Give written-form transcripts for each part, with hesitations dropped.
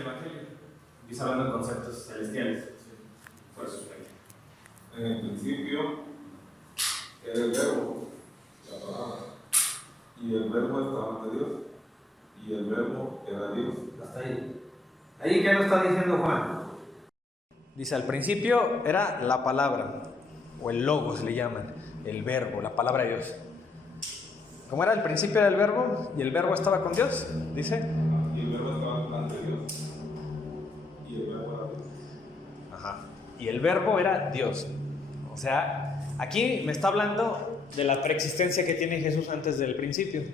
Evangelio. Empieza hablando de conceptos celestiales. Por eso es En el principio era el verbo, la palabra, y el verbo estaba ante Dios, y el verbo era Dios. Hasta ahí. ¿Ahí qué nos está diciendo Juan? Dice, al principio era la palabra, o el logos le llaman, el verbo, la palabra de Dios. ¿Cómo era? El principio era el verbo, y el verbo estaba con Dios, dice. Y el verbo estaba ante Dios, y el verbo era Dios. Ajá. Y el verbo era Dios. O sea, aquí me está hablando de la preexistencia que tiene Jesús antes del principio.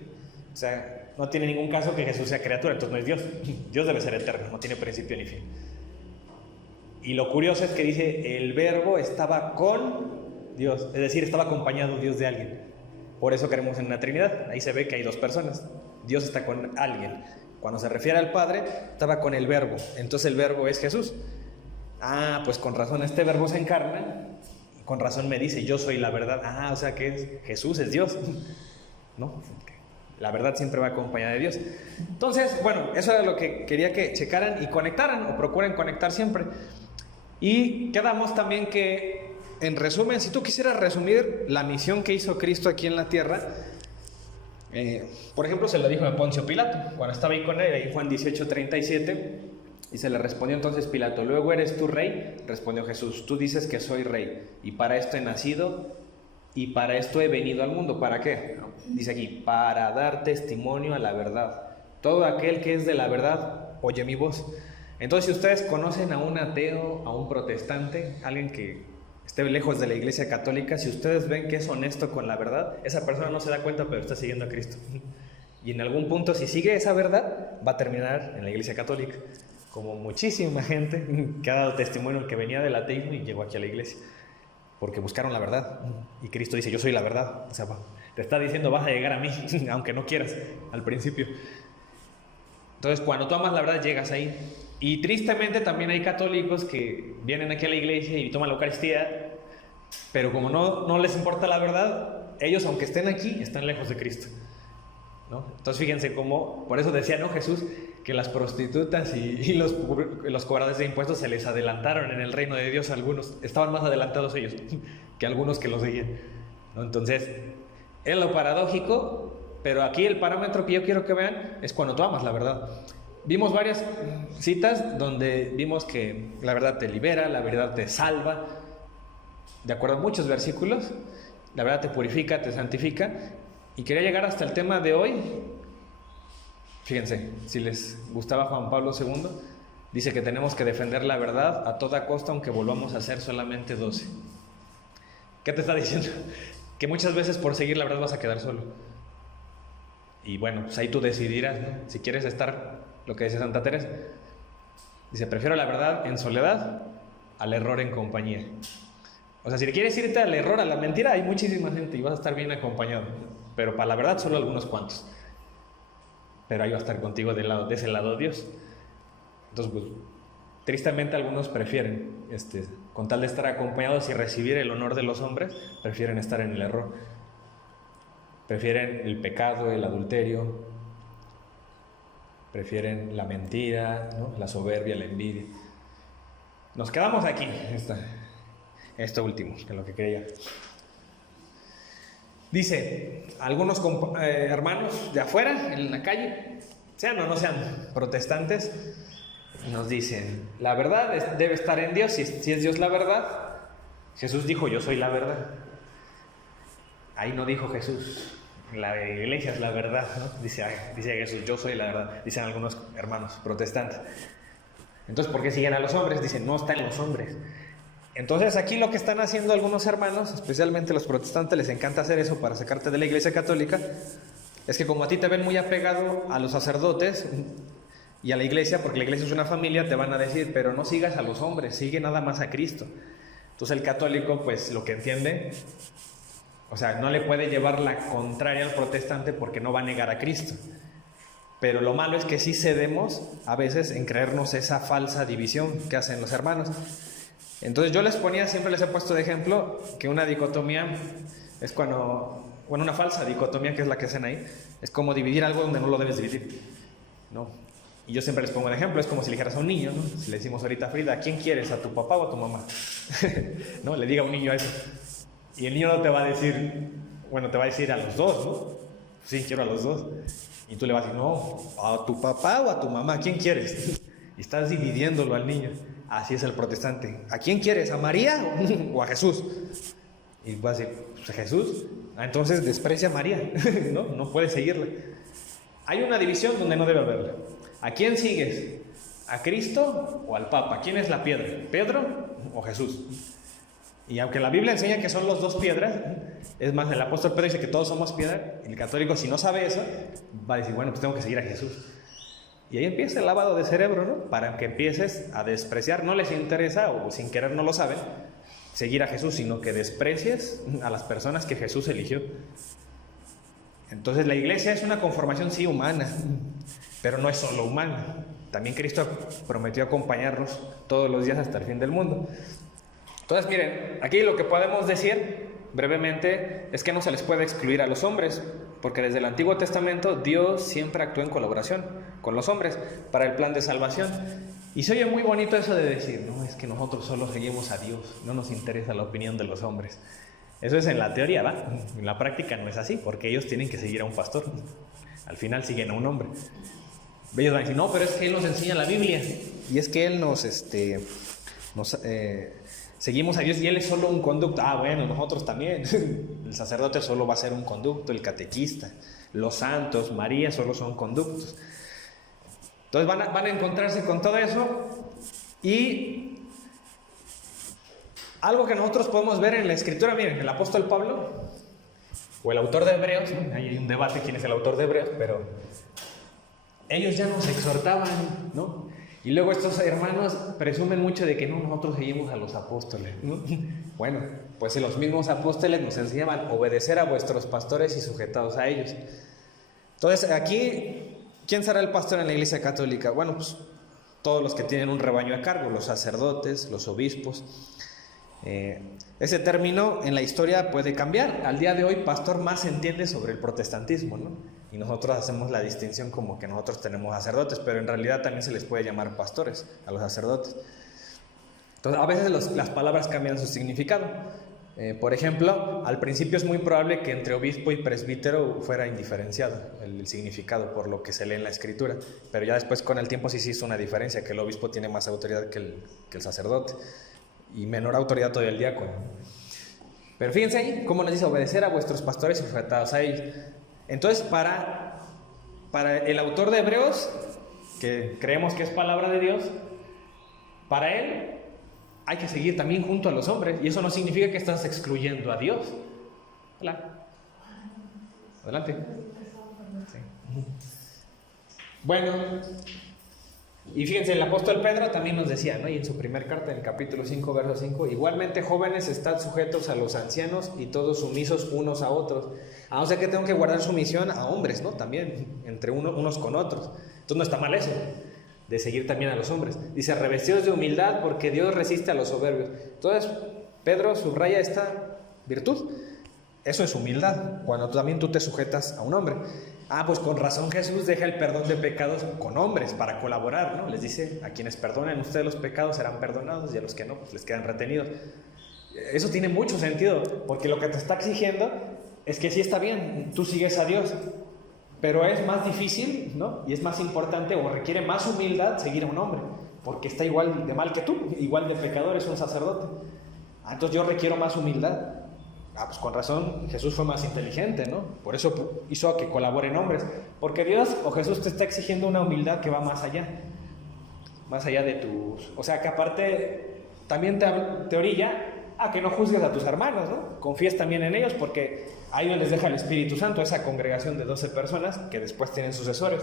O sea, no tiene ningún caso que Jesús sea criatura, entonces no es Dios. Dios debe ser eterno, no tiene principio ni fin. Y lo curioso es que dice, el verbo estaba con Dios, es decir, estaba acompañado Dios de alguien. Por eso creemos en una Trinidad. Ahí se ve que hay dos personas. Dios está con alguien. Cuando se refiere al Padre, estaba con el verbo. Entonces el verbo es Jesús. Ah, pues con razón este verbo se encarna. Y con razón me dice, yo soy la verdad. Ah, o sea que es Jesús, es Dios. ¿No? La verdad siempre va acompañada de Dios. Entonces, bueno, eso era lo que quería que checaran y conectaran, o procuren conectar siempre. Y quedamos también que, en resumen, si tú quisieras resumir la misión que hizo Cristo aquí en la tierra, por ejemplo, se lo dijo a Poncio Pilato, cuando estaba ahí con él, ahí Juan 18:37, y se le respondió entonces Pilato, ¿luego eres tú rey? Respondió Jesús, tú dices que soy rey, y para esto he nacido, y para esto he venido al mundo. ¿Para qué? Dice aquí, para dar testimonio a la verdad. Todo aquel que es de la verdad, oye mi voz. Entonces, si ustedes conocen a un ateo, a un protestante, alguien que esté lejos de la iglesia católica, si ustedes ven que es honesto con la verdad, esa persona no se da cuenta, pero está siguiendo a Cristo. Y en algún punto, si sigue esa verdad, va a terminar en la iglesia católica. Como muchísima gente que ha dado testimonio que venía del ateísmo y llegó aquí a la iglesia. Porque buscaron la verdad. Y Cristo dice, yo soy la verdad. O sea, te está diciendo, vas a llegar a mí, aunque no quieras, al principio. Entonces, cuando tú amas la verdad, llegas ahí. Y tristemente también hay católicos que vienen aquí a la iglesia y toman la Eucaristía, pero como no les importa la verdad, ellos, aunque estén aquí, están lejos de Cristo, ¿no? Entonces, fíjense cómo, por eso decía, ¿no, Jesús? Que las prostitutas y los cobradores de impuestos se les adelantaron en el reino de Dios. Algunos estaban más adelantados ellos que algunos que los seguían, ¿no? Entonces, es lo paradójico, pero aquí el parámetro que yo quiero que vean es cuando tú amas la verdad. Vimos varias citas donde vimos que la verdad te libera, la verdad te salva, de acuerdo a muchos versículos, la verdad te purifica, te santifica, y quería llegar hasta el tema de hoy. Fíjense, si les gustaba Juan Pablo II, dice que tenemos que defender la verdad a toda costa, aunque volvamos a ser solamente 12. ¿Qué te está diciendo? Que muchas veces por seguir la verdad vas a quedar solo. Y bueno, pues ahí tú decidirás, ¿no? Si quieres estar, lo que dice Santa Teresa, dice, prefiero la verdad en soledad al error en compañía. O sea, si quieres irte al error, a la mentira, hay muchísima gente y vas a estar bien acompañado. Pero para la verdad solo algunos cuantos. Pero ahí va a estar contigo de ese lado Dios. Entonces, pues, tristemente algunos prefieren, con tal de estar acompañados y recibir el honor de los hombres, prefieren estar en el error. Prefieren el pecado, el adulterio, prefieren la mentira, ¿no? La soberbia, la envidia. Nos quedamos aquí, esto último, que es lo que quería. Dice, algunos hermanos de afuera, en la calle, sean o no sean protestantes, nos dicen, la verdad debe estar en Dios. Si es Dios la verdad, Jesús dijo, yo soy la verdad. Ahí no dijo Jesús, la iglesia es la verdad, ¿no? Dice Jesús, yo soy la verdad, dicen algunos hermanos protestantes. Entonces, ¿por qué siguen a los hombres? Dicen, no está en los hombres. Entonces, aquí lo que están haciendo algunos hermanos, especialmente los protestantes, les encanta hacer eso para sacarte de la iglesia católica, es que como a ti te ven muy apegado a los sacerdotes y a la iglesia, porque la iglesia es una familia, te van a decir, pero no sigas a los hombres, sigue nada más a Cristo. Entonces el católico, pues lo que entiende, o sea, no le puede llevar la contraria al protestante porque no va a negar a Cristo. Pero lo malo es que sí cedemos a veces en creernos esa falsa división que hacen los hermanos. Entonces yo siempre les he puesto de ejemplo que una dicotomía es una falsa dicotomía, que es la que hacen ahí, es como dividir algo donde no lo debes dividir, ¿no? Y yo siempre les pongo un ejemplo, es como si le dijeras a un niño, ¿no? Si le decimos ahorita a Frida, ¿a quién quieres? ¿A tu papá o a tu mamá? ¿No? Le diga a un niño eso. Y el niño no te va a decir, bueno, te va a decir a los dos, ¿no? Sí, quiero a los dos. Y tú le vas a decir, no, a tu papá o a tu mamá, ¿a quién quieres? Y estás dividiéndolo al niño. Así es el protestante. ¿A quién quieres? ¿A María o a Jesús? Y vas a decir, pues a Jesús. Entonces desprecia a María, ¿no? No puedes seguirla. Hay una división donde no debe haberla. ¿A quién sigues? ¿A Cristo o al Papa? ¿Quién es la piedra? ¿Pedro o Jesús? Y aunque la Biblia enseña que son los dos piedras, es más, el apóstol Pedro dice que todos somos piedra, y el católico, si no sabe eso, va a decir, bueno, pues tengo que seguir a Jesús. Y ahí empieza el lavado de cerebro, ¿no? Para que empieces a despreciar, no les interesa o sin querer no lo saben, seguir a Jesús, sino que desprecies a las personas que Jesús eligió. Entonces la iglesia es una conformación, sí, humana, pero no es solo humana. También Cristo prometió acompañarnos todos los días hasta el fin del mundo. Entonces, miren, aquí lo que podemos decir brevemente es que no se les puede excluir a los hombres, porque desde el Antiguo Testamento Dios siempre actuó en colaboración con los hombres para el plan de salvación. Y se oye muy bonito eso de decir, no, es que nosotros solo seguimos a Dios, no nos interesa la opinión de los hombres. Eso es en la teoría, ¿va? En la práctica no es así, porque ellos tienen que seguir a un pastor. Al final siguen a un hombre. Ellos van a decir, no, pero es que Él nos enseña la Biblia, y es que Él seguimos a Dios y Él es solo un conducto. Ah, bueno, nosotros también. El sacerdote solo va a ser un conducto, el catequista, los santos, María solo son conductos. Entonces van a encontrarse con todo eso. Y algo que nosotros podemos ver en la Escritura, miren, el apóstol Pablo, o el autor de Hebreos, ahí hay un debate quién es el autor de Hebreos, pero ellos ya nos exhortaban, ¿no? Y luego estos hermanos presumen mucho de que no, nosotros seguimos a los apóstoles, ¿no? Bueno, pues los mismos apóstoles nos enseñaban a obedecer a vuestros pastores y sujetados a ellos. Entonces aquí, ¿quién será el pastor en la Iglesia Católica? Bueno, pues todos los que tienen un rebaño a cargo, los sacerdotes, los obispos. Ese término en la historia puede cambiar. Al día de hoy, pastor más se entiende sobre el protestantismo, ¿no? Y nosotros hacemos la distinción como que nosotros tenemos sacerdotes, pero en realidad también se les puede llamar pastores a los sacerdotes. Entonces, a veces las palabras cambian su significado. Por ejemplo, al principio es muy probable que entre obispo y presbítero fuera indiferenciado el significado por lo que se lee en la Escritura, pero ya después con el tiempo sí se hizo una diferencia, que el obispo tiene más autoridad que el sacerdote, y menor autoridad todavía el diácono. Pero fíjense ahí cómo nos dice obedecer a vuestros pastores y sujetados a ellos. Entonces, para el autor de Hebreos, que creemos que es palabra de Dios, para él hay que seguir también junto a los hombres, y eso no significa que estás excluyendo a Dios. Hola. Adelante. Sí. Bueno, y fíjense, el apóstol Pedro también nos decía, ¿no? Y en su primer carta, en el capítulo 5, verso 5, igualmente jóvenes, estad sujetos a los ancianos y todos sumisos unos a otros. O sea que tengo que guardar sumisión a hombres, ¿no? También, entre unos con otros. Entonces no está mal eso, de seguir también a los hombres. Dice, revestidos de humildad, porque Dios resiste a los soberbios. Entonces, Pedro subraya esta virtud. Eso es humildad, cuando también tú te sujetas a un hombre. Pues con razón Jesús deja el perdón de pecados con hombres para colaborar, ¿no? Les dice, a quienes perdonen ustedes los pecados serán perdonados, y a los que no, pues les quedan retenidos. Eso tiene mucho sentido, porque lo que te está exigiendo es que sí está bien, tú sigues a Dios, pero es más difícil, ¿no? Y es más importante o requiere más humildad seguir a un hombre, porque está igual de mal que tú, igual de pecador, es un sacerdote. Entonces yo requiero más humildad. Pues con razón Jesús fue más inteligente, ¿no? Por eso hizo que colaboren hombres, porque Dios o Jesús te está exigiendo una humildad que va más allá de tus... O sea, que aparte también te orilla a que no juzgues a tus hermanos, ¿no? Confíes también en ellos, porque a ellos les deja el Espíritu Santo, esa congregación de 12 personas que después tienen sucesores.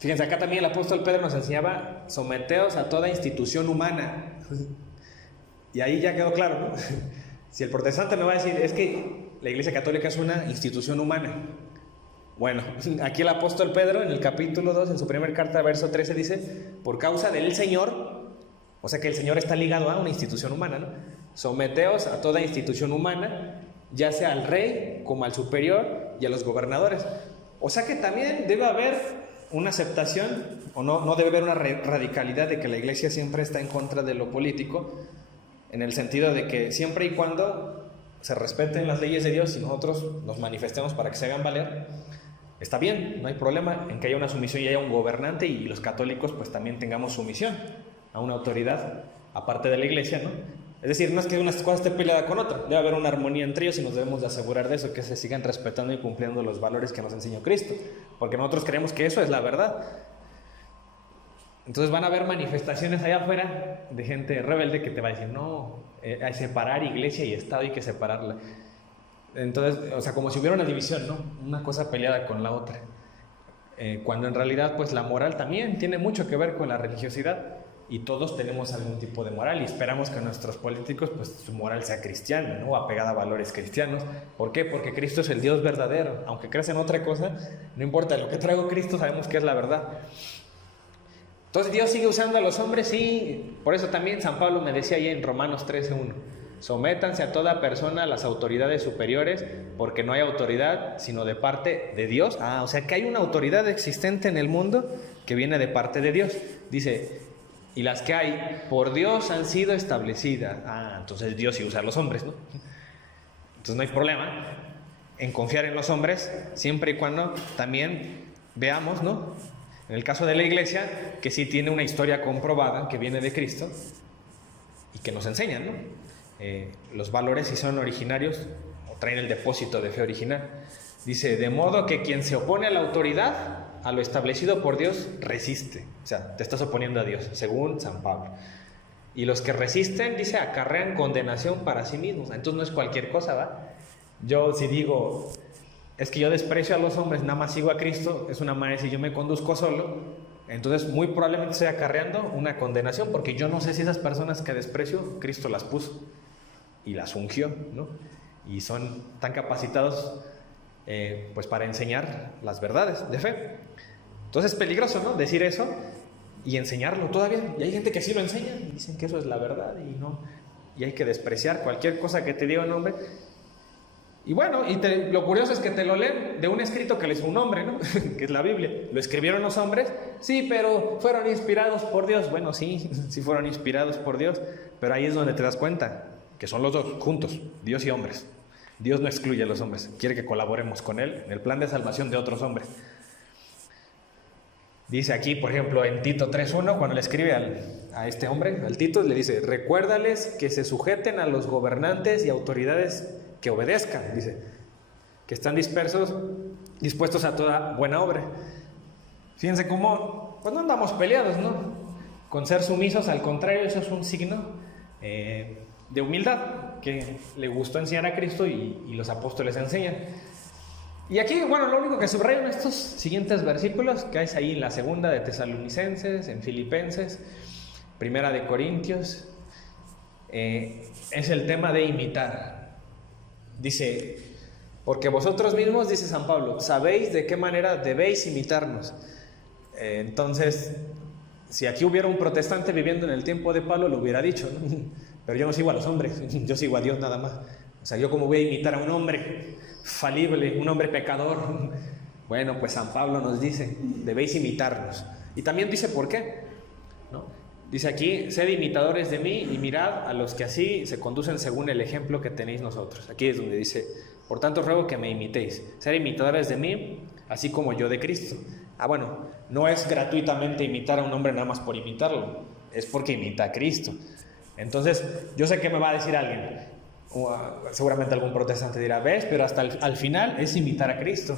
Fíjense, acá también el apóstol Pedro nos enseñaba, someteos a toda institución humana. Y ahí ya quedó claro, ¿no? Si el protestante me va a decir, es que la Iglesia Católica es una institución humana. Bueno, aquí el apóstol Pedro en el capítulo 2, en su primera carta, verso 13, dice, por causa del Señor, o sea que el Señor está ligado a una institución humana, ¿no? Someteos a toda institución humana, ya sea al rey como al superior y a los gobernadores. O sea que también debe haber una aceptación, o no debe haber una radicalidad de que la iglesia siempre está en contra de lo político, en el sentido de que siempre y cuando se respeten las leyes de Dios y nosotros nos manifestemos para que se hagan valer, está bien, no hay problema en que haya una sumisión y haya un gobernante, y los católicos pues también tengamos sumisión a una autoridad aparte de la iglesia, ¿no? Es decir, no es que una cosa esté peleada con otra, debe haber una armonía entre ellos y nos debemos de asegurar de eso, que se sigan respetando y cumpliendo los valores que nos enseñó Cristo, porque nosotros creemos que eso es la verdad. Entonces van a haber manifestaciones allá afuera de gente rebelde que te va a decir, no, hay que separar iglesia y Estado, hay que separarla. Entonces, o sea, como si hubiera una división, ¿no? Una cosa peleada con la otra. Cuando en realidad, pues la moral también tiene mucho que ver con la religiosidad, y todos tenemos algún tipo de moral, y esperamos que nuestros políticos, pues su moral sea cristiana, ¿no? Apegada a valores cristianos. ¿Por qué? Porque Cristo es el Dios verdadero. Aunque creas en otra cosa, no importa, lo que traigo Cristo sabemos que es la verdad. Entonces Dios sigue usando a los hombres, sí. Por eso también San Pablo me decía ahí en Romanos 13:1, sométanse a toda persona a las autoridades superiores, porque no hay autoridad sino de parte de Dios. O sea que hay una autoridad existente en el mundo que viene de parte de Dios. Dice, y las que hay por Dios han sido establecidas. Entonces Dios sí usa a los hombres, ¿no? Entonces no hay problema en confiar en los hombres, siempre y cuando también veamos, ¿no? En el caso de la iglesia, que sí tiene una historia comprobada, que viene de Cristo, y que nos enseñan, ¿no? Los valores, si son originarios, o traen el depósito de fe original. Dice, de modo que quien se opone a la autoridad, a lo establecido por Dios, resiste. O sea, te estás oponiendo a Dios, según San Pablo. Y los que resisten, dice, acarrean condenación para sí mismos. Entonces no es cualquier cosa, ¿va? Yo si digo, es que yo desprecio a los hombres, nada más sigo a Cristo, es una manera, si yo me conduzco solo, entonces muy probablemente estoy acarreando una condenación, porque yo no sé si esas personas que desprecio, Cristo las puso y las ungió, ¿no? Y son tan capacitados pues para enseñar las verdades de fe. Entonces es peligroso, ¿no? Decir eso y enseñarlo todavía. Y hay gente que sí lo enseña y dicen que eso es la verdad, y hay que despreciar cualquier cosa que te diga un hombre. Y bueno, lo curioso es que te lo leen de un escrito que le hizo un hombre, ¿no? Que es la Biblia. ¿Lo escribieron los hombres? Sí, pero fueron inspirados por Dios. Bueno, sí fueron inspirados por Dios, pero ahí es donde te das cuenta que son los dos juntos, Dios y hombres. Dios no excluye a los hombres, quiere que colaboremos con Él en el plan de salvación de otros hombres. Dice aquí, por ejemplo, en Tito 3:1, cuando le escribe a este hombre, al Tito, le dice, recuérdales que se sujeten a los gobernantes y autoridades, que obedezcan, dice, que están dispuestos a toda buena obra. Fíjense cómo, pues no andamos peleados, ¿no? Con ser sumisos, al contrario, eso es un signo de humildad, que le gustó enseñar a Cristo y los apóstoles enseñan. Y aquí, bueno, lo único que subrayo en estos siguientes versículos, que es ahí en la segunda de Tesalonicenses, en Filipenses, primera de Corintios, es el tema de imitar. Dice, porque vosotros mismos, dice San Pablo, sabéis de qué manera debéis imitarnos. Entonces, si aquí hubiera un protestante viviendo en el tiempo de Pablo, lo hubiera dicho, ¿no? Pero yo no sigo a los hombres, yo sigo a Dios nada más. O sea, yo como voy a imitar a un hombre falible, un hombre pecador. Bueno, pues San Pablo nos dice, debéis imitarnos. Y también dice por qué, ¿no? Dice aquí, sed imitadores de mí y mirad a los que así se conducen según el ejemplo que tenéis nosotros. Aquí es donde dice, por tanto ruego que me imitéis, sed imitadores de mí, así como yo de Cristo. Bueno, no es gratuitamente imitar a un hombre nada más por imitarlo, es porque imita a Cristo. Entonces, yo sé que me va a decir alguien, seguramente algún protestante dirá, ves, pero hasta al final es imitar a Cristo.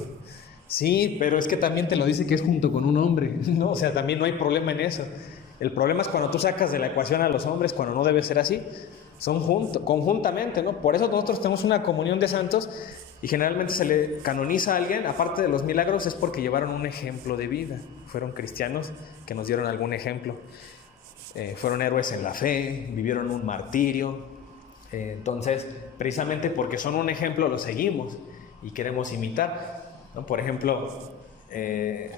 Sí, pero es que también te lo dice que es junto con un hombre, ¿no? O sea, también no hay problema en eso. El problema es cuando tú sacas de la ecuación a los hombres, cuando no debe ser así. Son conjuntamente, ¿no? Por eso nosotros tenemos una comunión de santos y generalmente se le canoniza a alguien, aparte de los milagros, es porque llevaron un ejemplo de vida. Fueron cristianos que nos dieron algún ejemplo. Fueron héroes en la fe, vivieron un martirio. Entonces, precisamente porque son un ejemplo, los seguimos y queremos imitar, ¿no? Por ejemplo,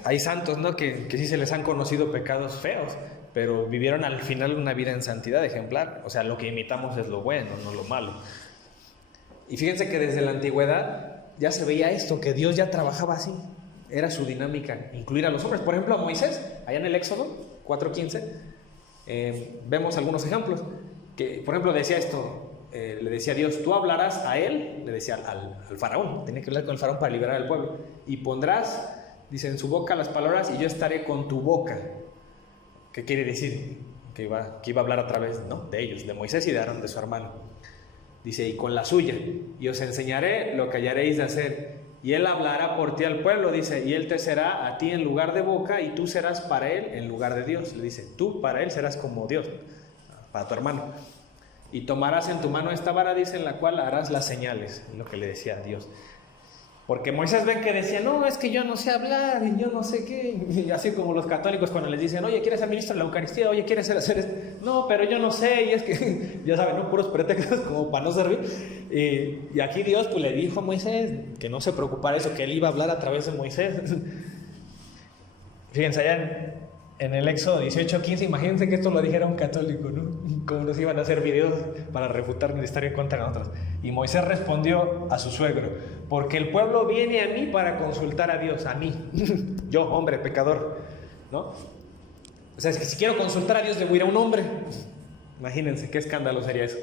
hay santos, ¿no? que sí se les han conocido pecados feos, pero vivieron al final una vida en santidad ejemplar. O sea, lo que imitamos es lo bueno, no lo malo. Y fíjense que desde la antigüedad ya se veía esto, que Dios ya trabajaba así. era su dinámica, incluir a los hombres. Por ejemplo, a Moisés, allá en el Éxodo 4:15, vemos algunos ejemplos. Que, por ejemplo, decía esto, le decía a Dios, tú hablarás a él, le decía al faraón, tenía que hablar con el faraón para liberar al pueblo, y pondrás, dice, en su boca las palabras, y yo estaré con tu boca. ¿Qué quiere decir? Que iba a hablar a través, ¿no?, de ellos, de Moisés y de Aarón, de su hermano. Dice, y con la suya, y os enseñaré lo que hallaréis de hacer, y él hablará por ti al pueblo, dice, y él te será a ti en lugar de boca, y tú serás para él en lugar de Dios. Le dice, tú para él serás como Dios, para tu hermano. Y tomarás en tu mano esta vara, dice, en la cual harás las señales, es lo que le decía a Dios. Porque Moisés ven que decía, no, es que yo no sé hablar, y yo no sé qué, y así como los católicos cuando les dicen, oye, ¿quieres ser ministro de la Eucaristía? Oye, ¿quieres hacer esto? No, pero yo no sé, y es que, ya saben, ¿no?, puros pretextos como para no servir. Y aquí Dios pues le dijo a Moisés que no se preocupara eso, que él iba a hablar a través de Moisés. Fíjense, allá en el Éxodo 18:15, imagínense que esto lo dijera un católico, ¿no? Cómo nos iban a hacer videos para refutar ni estar en contra de nosotros. Y Moisés respondió a su suegro, porque el pueblo viene a mí para consultar a Dios, a mí, yo, hombre, pecador, ¿no? O sea, es que si quiero consultar a Dios le voy a ir a un hombre. Imagínense, qué escándalo sería eso.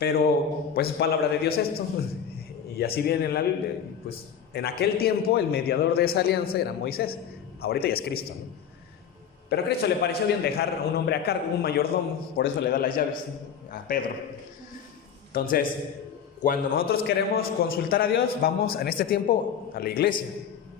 Pero, pues es palabra de Dios esto, y así viene en la Biblia. Pues en aquel tiempo el mediador de esa alianza era Moisés, ahorita ya es Cristo, ¿no? Pero a Cristo le pareció bien dejar a un hombre a cargo, un mayordomo, por eso le da las llaves a Pedro. Entonces, cuando nosotros queremos consultar a Dios, vamos en este tiempo a la iglesia,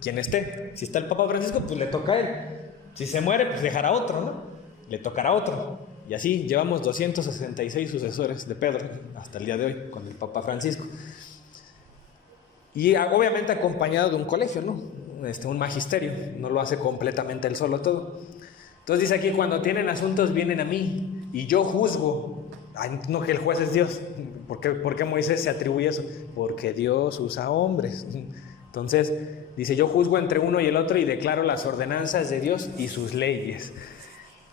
quien esté. Si está el Papa Francisco, pues le toca a él. Si se muere, pues dejará a otro, ¿no? Le tocará a otro. Y así llevamos 266 sucesores de Pedro hasta el día de hoy con el Papa Francisco. Y obviamente acompañado de un colegio, ¿no? Un magisterio, no lo hace completamente él solo todo. Entonces dice aquí, cuando tienen asuntos vienen a mí y yo juzgo. Ay, no, que el juez es Dios. ¿Por qué Moisés se atribuye eso? Porque Dios usa hombres. Entonces dice, yo juzgo entre uno y el otro y declaro las ordenanzas de Dios y sus leyes.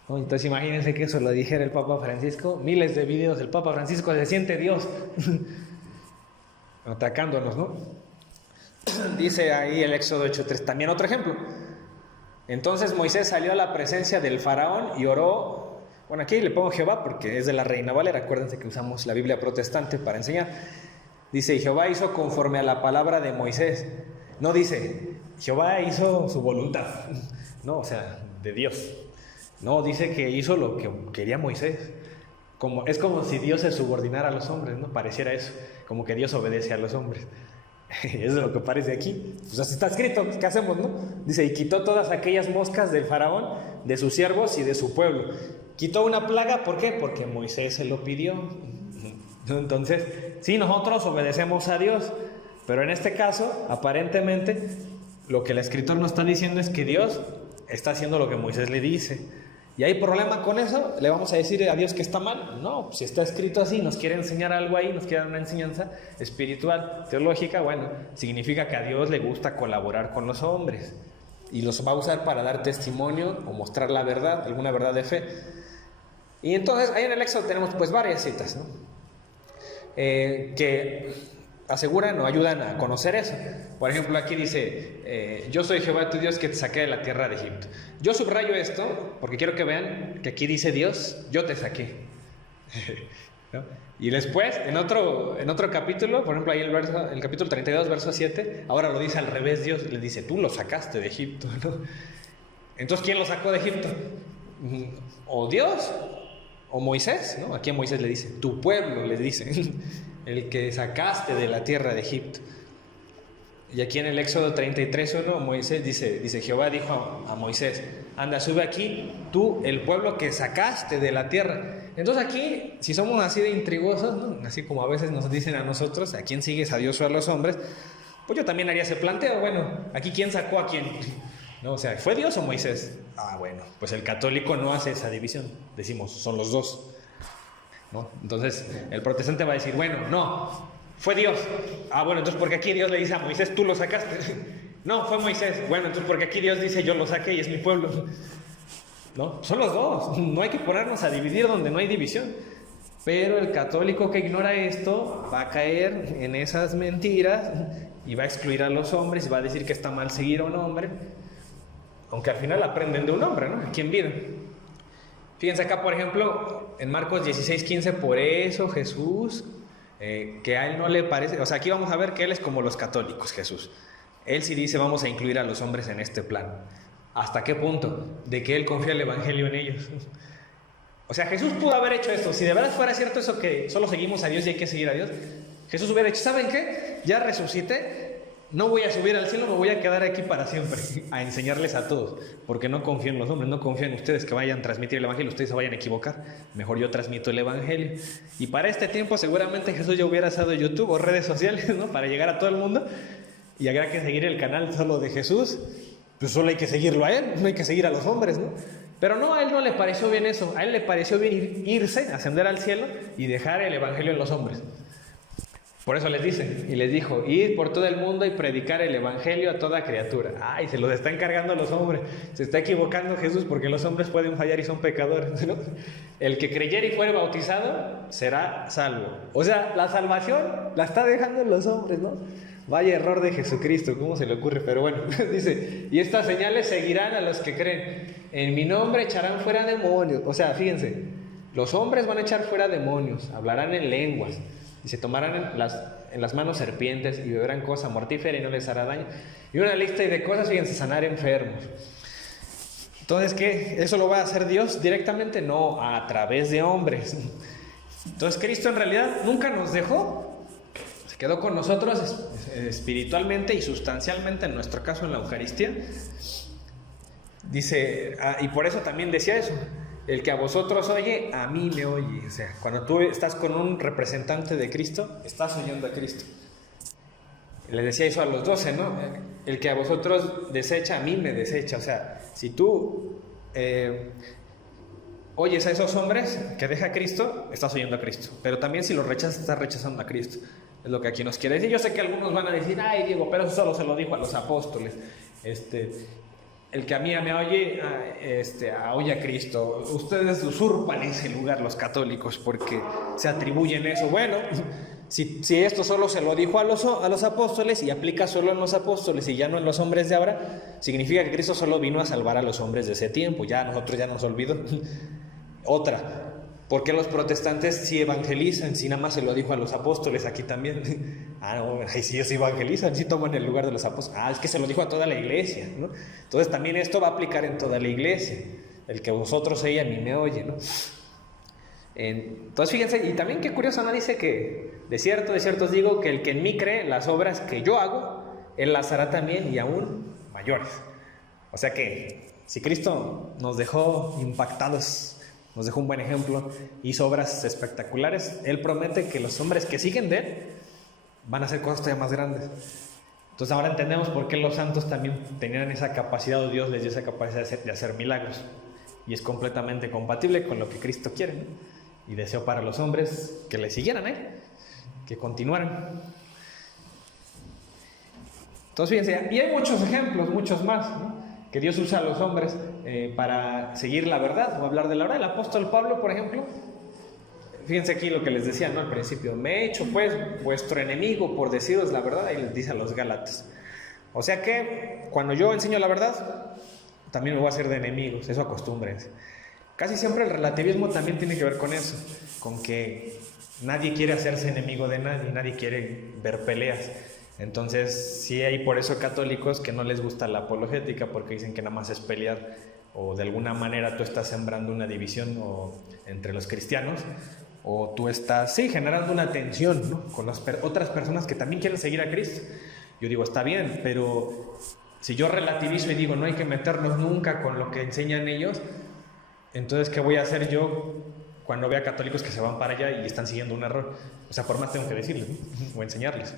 Entonces imagínense que eso lo dijera el Papa Francisco. Miles de videos del Papa Francisco, se siente Dios atacándonos, ¿no? Dice ahí el Éxodo 8:3, también otro ejemplo. Entonces Moisés salió a la presencia del faraón y oró. Bueno, aquí le pongo Jehová porque es de la Reina Valera. Acuérdense que usamos la Biblia protestante para enseñar. Dice, y Jehová hizo conforme a la palabra de Moisés. No dice, Jehová hizo su voluntad. No, o sea, de Dios. No, dice que hizo lo que quería Moisés. Es como si Dios se subordinara a los hombres, ¿no? Pareciera eso, como que Dios obedece a los hombres. Eso es lo que parece aquí. Pues así está escrito, ¿qué hacemos, no? Dice, y quitó todas aquellas moscas del faraón, de sus siervos y de su pueblo. Quitó una plaga, ¿por qué? Porque Moisés se lo pidió. Entonces, sí, nosotros obedecemos a Dios, pero en este caso, aparentemente, lo que el escritor nos está diciendo es que Dios está haciendo lo que Moisés le dice. ¿Y hay problema con eso? ¿Le vamos a decir a Dios que está mal? No, si está escrito así, nos quiere enseñar algo ahí, nos quiere dar una enseñanza espiritual, teológica, bueno, significa que a Dios le gusta colaborar con los hombres y los va a usar para dar testimonio o mostrar la verdad, alguna verdad de fe. Y entonces ahí en el Éxodo tenemos pues varias citas, ¿no? Que aseguran o ayudan a conocer eso. Por ejemplo, aquí dice, yo soy Jehová tu Dios que te saqué de la tierra de Egipto. Yo subrayo esto porque quiero que vean que aquí dice Dios, yo te saqué. ¿No? Y después, en otro capítulo, por ejemplo, ahí el capítulo 32, verso 7, ahora lo dice al revés Dios, le dice, tú lo sacaste de Egipto, ¿no? Entonces, ¿quién lo sacó de Egipto? ¿O Dios? ¿O Moisés? ¿No? Aquí a Moisés le dice, tu pueblo, le dice, el que sacaste de la tierra de Egipto. Y aquí en el Éxodo 33:1, Moisés dice, Jehová dijo a Moisés, anda, sube aquí, tú, el pueblo que sacaste de la tierra. Entonces aquí, si somos así de intrigosos, ¿no? Así como a veces nos dicen a nosotros, ¿a quién sigues, a Dios o a los hombres? Pues yo también haría ese planteo, bueno, aquí ¿quién sacó a quién? No, o sea, ¿fue Dios o Moisés? Ah, bueno, pues el católico no hace esa división, decimos, son los dos, ¿no? Entonces el protestante va a decir, bueno, no, fue Dios. Ah, bueno, entonces porque aquí Dios le dice a Moisés, tú lo sacaste. No, fue Moisés. Bueno, entonces porque aquí Dios dice, yo lo saqué y es mi pueblo. No, son los dos. No hay que ponernos a dividir donde no hay división. Pero el católico que ignora esto va a caer en esas mentiras y va a excluir a los hombres y va a decir que está mal seguir a un hombre, aunque al final aprenden de un hombre, ¿no? Aquí en vida. Fíjense acá, por ejemplo, en Marcos 16:15, por eso Jesús, que a él no le parece, o sea, aquí vamos a ver que él es como los católicos, Jesús. Él sí dice, vamos a incluir a los hombres en este plan. ¿Hasta qué punto? De que él confía el evangelio en ellos. O sea, Jesús pudo haber hecho esto. Si de verdad fuera cierto eso que solo seguimos a Dios y hay que seguir a Dios, Jesús hubiera dicho, ¿saben qué? Ya resucité, no voy a subir al cielo, me voy a quedar aquí para siempre a enseñarles a todos, porque no confío en los hombres, no confío en ustedes que vayan a transmitir el evangelio, ustedes se vayan a equivocar, mejor yo transmito el evangelio. Y para este tiempo seguramente Jesús ya hubiera usado YouTube o redes sociales, ¿no? Para llegar a todo el mundo, y habrá que seguir el canal solo de Jesús, pues solo hay que seguirlo a él, no hay que seguir a los hombres, ¿no? Pero no, a él no le pareció bien eso, a él le pareció bien irse, ascender al cielo y dejar el evangelio en los hombres. Por eso les dice, y les dijo, id por todo el mundo y predicar el evangelio a toda criatura. Ay, se los está encargando los hombres, se está equivocando Jesús porque los hombres pueden fallar y son pecadores, ¿no? El que creyere y fuere bautizado será salvo. O sea, la salvación la está dejando en los hombres, ¿no? Vaya error de Jesucristo, ¿cómo se le ocurre? Pero bueno, dice, y estas señales seguirán a los que creen. En mi nombre echarán fuera demonios. O sea, fíjense, los hombres van a echar fuera demonios, hablarán en lenguas, y se tomarán en las manos serpientes, y beberán cosa mortífera y no les hará daño. Y una lista de cosas, fíjense, sanar enfermos. Entonces, ¿qué? ¿Eso lo va a hacer Dios directamente? No, a través de hombres. Entonces, Cristo en realidad nunca nos dejó. Quedó con nosotros espiritualmente y sustancialmente, en nuestro caso en la Eucaristía. Dice, y por eso también decía eso, el que a vosotros oye, a mí me oye. O sea, cuando tú estás con un representante de Cristo, estás oyendo a Cristo. Les decía eso a los 12, ¿no? El que a vosotros desecha, a mí me desecha. O sea, si tú oyes a esos hombres que deja a Cristo, estás oyendo a Cristo. Pero también si los rechazas, estás rechazando a Cristo. Es lo que aquí nos quiere decir. Yo sé que algunos van a decir, ay Diego, pero eso solo se lo dijo a los apóstoles. El que a mí me oye, oye a Cristo. Ustedes usurpan ese lugar, los católicos, porque se atribuyen eso. Bueno, si esto solo se lo dijo a los apóstoles y aplica solo en los apóstoles y ya no en los hombres de ahora, significa que Cristo solo vino a salvar a los hombres de ese tiempo. Ya a nosotros ya nos olvidó. Otra. ¿Por qué los protestantes sí evangelizan? Si nada más se lo dijo a los apóstoles, aquí también. No, si ellos evangelizan, sí toman el lugar de los apóstoles. Es que se lo dijo a toda la iglesia, ¿no? Entonces también esto va a aplicar en toda la iglesia. El que vosotros oye, a mí me oye, ¿no? Entonces fíjense, y también qué curioso, ¿no? Dice que de cierto os digo que el que en mí cree, las obras que yo hago, él las hará también y aún mayores. O sea que si Cristo nos dejó impactados, nos dejó un buen ejemplo, hizo obras espectaculares, él promete que los hombres que siguen de él van a hacer cosas todavía más grandes. Entonces ahora entendemos por qué los santos también tenían esa capacidad, o Dios les dio esa capacidad de hacer milagros, y es completamente compatible con lo que Cristo quiere, ¿no? Y deseo para los hombres que le siguieran, que continuaran. Entonces fíjense, y hay muchos ejemplos, muchos más, ¿no? Que Dios usa a los hombres para seguir la verdad o hablar de la verdad. El apóstol Pablo, por ejemplo, fíjense aquí lo que les decía, ¿no? Al principio, me he hecho pues vuestro enemigo por deciros la verdad, y les dice a los Gálatas. O sea que cuando yo enseño la verdad, también me voy a hacer de enemigos, eso acostúmbrense. Casi siempre el relativismo también tiene que ver con eso, con que nadie quiere hacerse enemigo de nadie, nadie quiere ver peleas. Entonces sí hay por eso católicos que no les gusta la apologética, porque dicen que nada más es pelear, o de alguna manera tú estás sembrando una división entre los cristianos, o tú estás, generando una tensión, ¿no? Con las otras personas que también quieren seguir a Cristo. Yo digo, está bien, pero si yo relativizo y digo, no hay que meternos nunca con lo que enseñan ellos, entonces ¿qué voy a hacer yo cuando vea católicos que se van para allá y están siguiendo un error? O sea, por más tengo que decirles, ¿no? O enseñarles.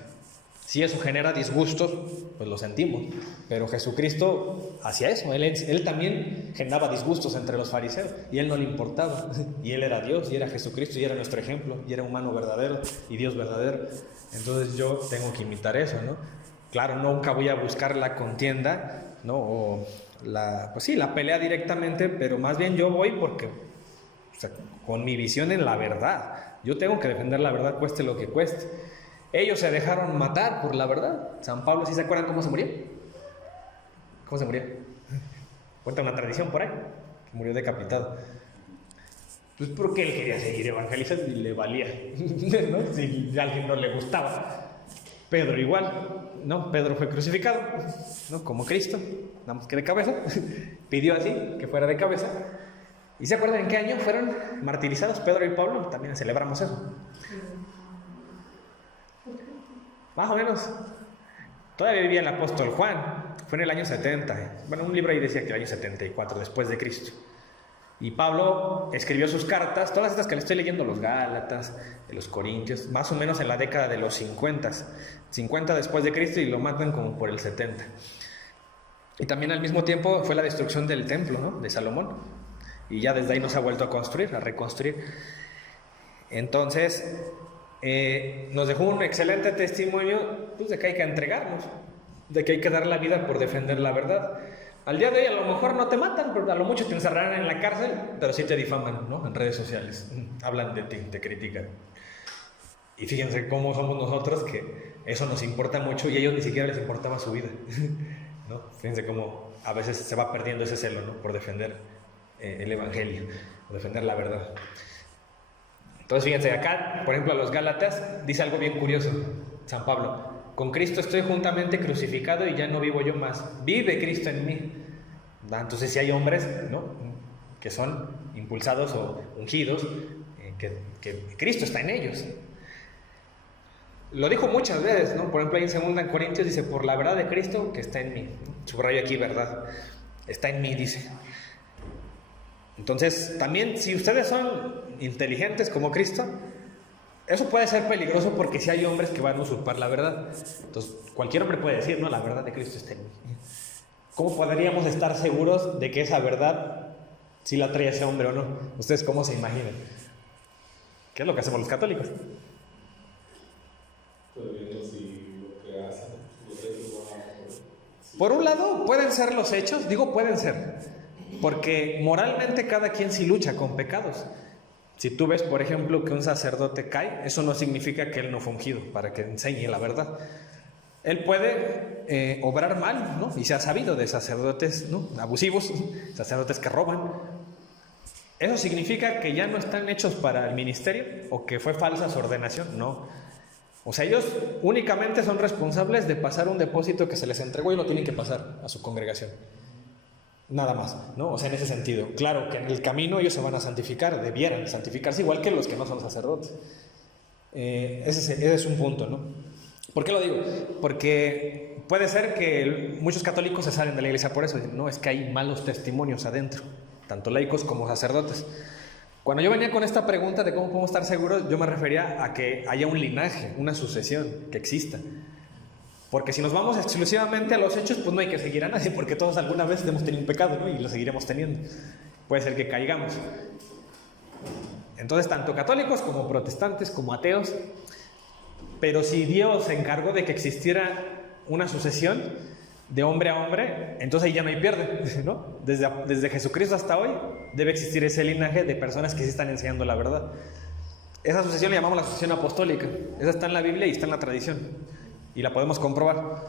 Si eso genera disgustos, pues lo sentimos. Pero Jesucristo hacía eso. Él también generaba disgustos entre los fariseos. Y él no le importaba. Y él era Dios, y era Jesucristo, y era nuestro ejemplo. Y era humano verdadero, y Dios verdadero. Entonces yo tengo que imitar eso, ¿no? Claro, nunca voy a buscar la contienda, ¿no? O la pelea directamente. Pero más bien yo voy porque, con mi visión en la verdad. Yo tengo que defender la verdad, cueste lo que cueste. Ellos se dejaron matar por la verdad. San Pablo, ¿sí se acuerdan cómo se murió? ¿Cómo se murió? Cuenta una tradición por ahí, que murió decapitado. Pues porque él quería seguir evangelizando y le valía, ¿no? Si a alguien no le gustaba. Pedro igual, ¿no? Pedro fue crucificado, ¿no? Como Cristo, nada más que de cabeza. Pidió así, que fuera de cabeza. ¿Y se acuerdan en qué año fueron martirizados Pedro y Pablo? También celebramos eso. Más o menos. Todavía vivía el apóstol Juan. Fue en el año 70. Bueno, un libro ahí decía que el año 74, después de Cristo. Y Pablo escribió sus cartas, todas estas que le estoy leyendo, los Gálatas, de los Corintios, más o menos en la década de los 50 después de Cristo, y lo matan como por el 70. Y también al mismo tiempo fue la destrucción del templo, ¿no? De Salomón. Y ya desde ahí no se ha vuelto a construir, a reconstruir. Entonces, nos dejó un excelente testimonio, pues, de que hay que entregarnos, de que hay que dar la vida por defender la verdad. Al día de hoy a lo mejor no te matan, pero a lo mucho te encerrarán en la cárcel, pero sí te difaman, ¿no? En redes sociales, hablan de ti, te critican. Y fíjense cómo somos nosotros, que eso nos importa mucho y a ellos ni siquiera les importaba su vida, ¿no? Fíjense cómo a veces se va perdiendo ese celo, ¿no? Por defender el evangelio, por defender la verdad. Entonces fíjense, acá, por ejemplo, a los Gálatas dice algo bien curioso, San Pablo: con Cristo estoy juntamente crucificado y ya no vivo yo más, vive Cristo en mí. Entonces si hay hombres, ¿no?, que son impulsados o ungidos, que Cristo está en ellos. Lo dijo muchas veces, ¿no? Por ejemplo, ahí en 2 Corintios dice: por la verdad de Cristo que está en mí. Subrayo aquí, verdad. Está en mí, dice. Entonces, también si ustedes son inteligentes como Cristo, eso puede ser peligroso, porque si hay hombres que van a usurpar la verdad. Entonces, cualquier hombre puede decir: no, la verdad de Cristo está en mí. ¿Cómo podríamos estar seguros de que esa verdad, si la trae ese hombre o no? ¿Ustedes cómo se imaginan? ¿Qué es lo que hacemos los católicos? Pues viendo si lo que hacen, los hechos van a... Por un lado, pueden ser los hechos, digo pueden ser, porque moralmente cada quien sí lucha con pecados. Si tú ves, por ejemplo, que un sacerdote cae, eso no significa que él no fue ungido para que enseñe la verdad. Él puede obrar mal, ¿no? Y se ha sabido de sacerdotes, ¿no?, abusivos, sacerdotes que roban. ¿Eso significa que ya no están hechos para el ministerio o que fue falsa su ordenación? No. O sea, ellos únicamente son responsables de pasar un depósito que se les entregó y lo tienen que pasar a su congregación. Nada más, ¿no? O sea, en ese sentido. Claro que en el camino ellos se van a santificar, debieran santificarse igual que los que no son sacerdotes. Ese es un punto, ¿no? ¿Por qué lo digo? Porque puede ser que muchos católicos se salen de la iglesia por eso. No, es que hay malos testimonios adentro, tanto laicos como sacerdotes. Cuando yo venía con esta pregunta de cómo podemos estar seguros, yo me refería a que haya un linaje, una sucesión, que exista. Porque si nos vamos exclusivamente a los hechos, pues no hay que seguir a nadie, porque todos alguna vez hemos tenido un pecado, ¿no? Y lo seguiremos teniendo. Puede ser que caigamos. Entonces, tanto católicos como protestantes, como ateos. Pero si Dios se encargó de que existiera una sucesión de hombre a hombre, entonces ahí ya no hay pierde, ¿no? Desde Jesucristo hasta hoy debe existir ese linaje de personas que sí están enseñando la verdad. Esa sucesión la llamamos la sucesión apostólica. Esa está en la Biblia y está en la tradición, y la podemos comprobar.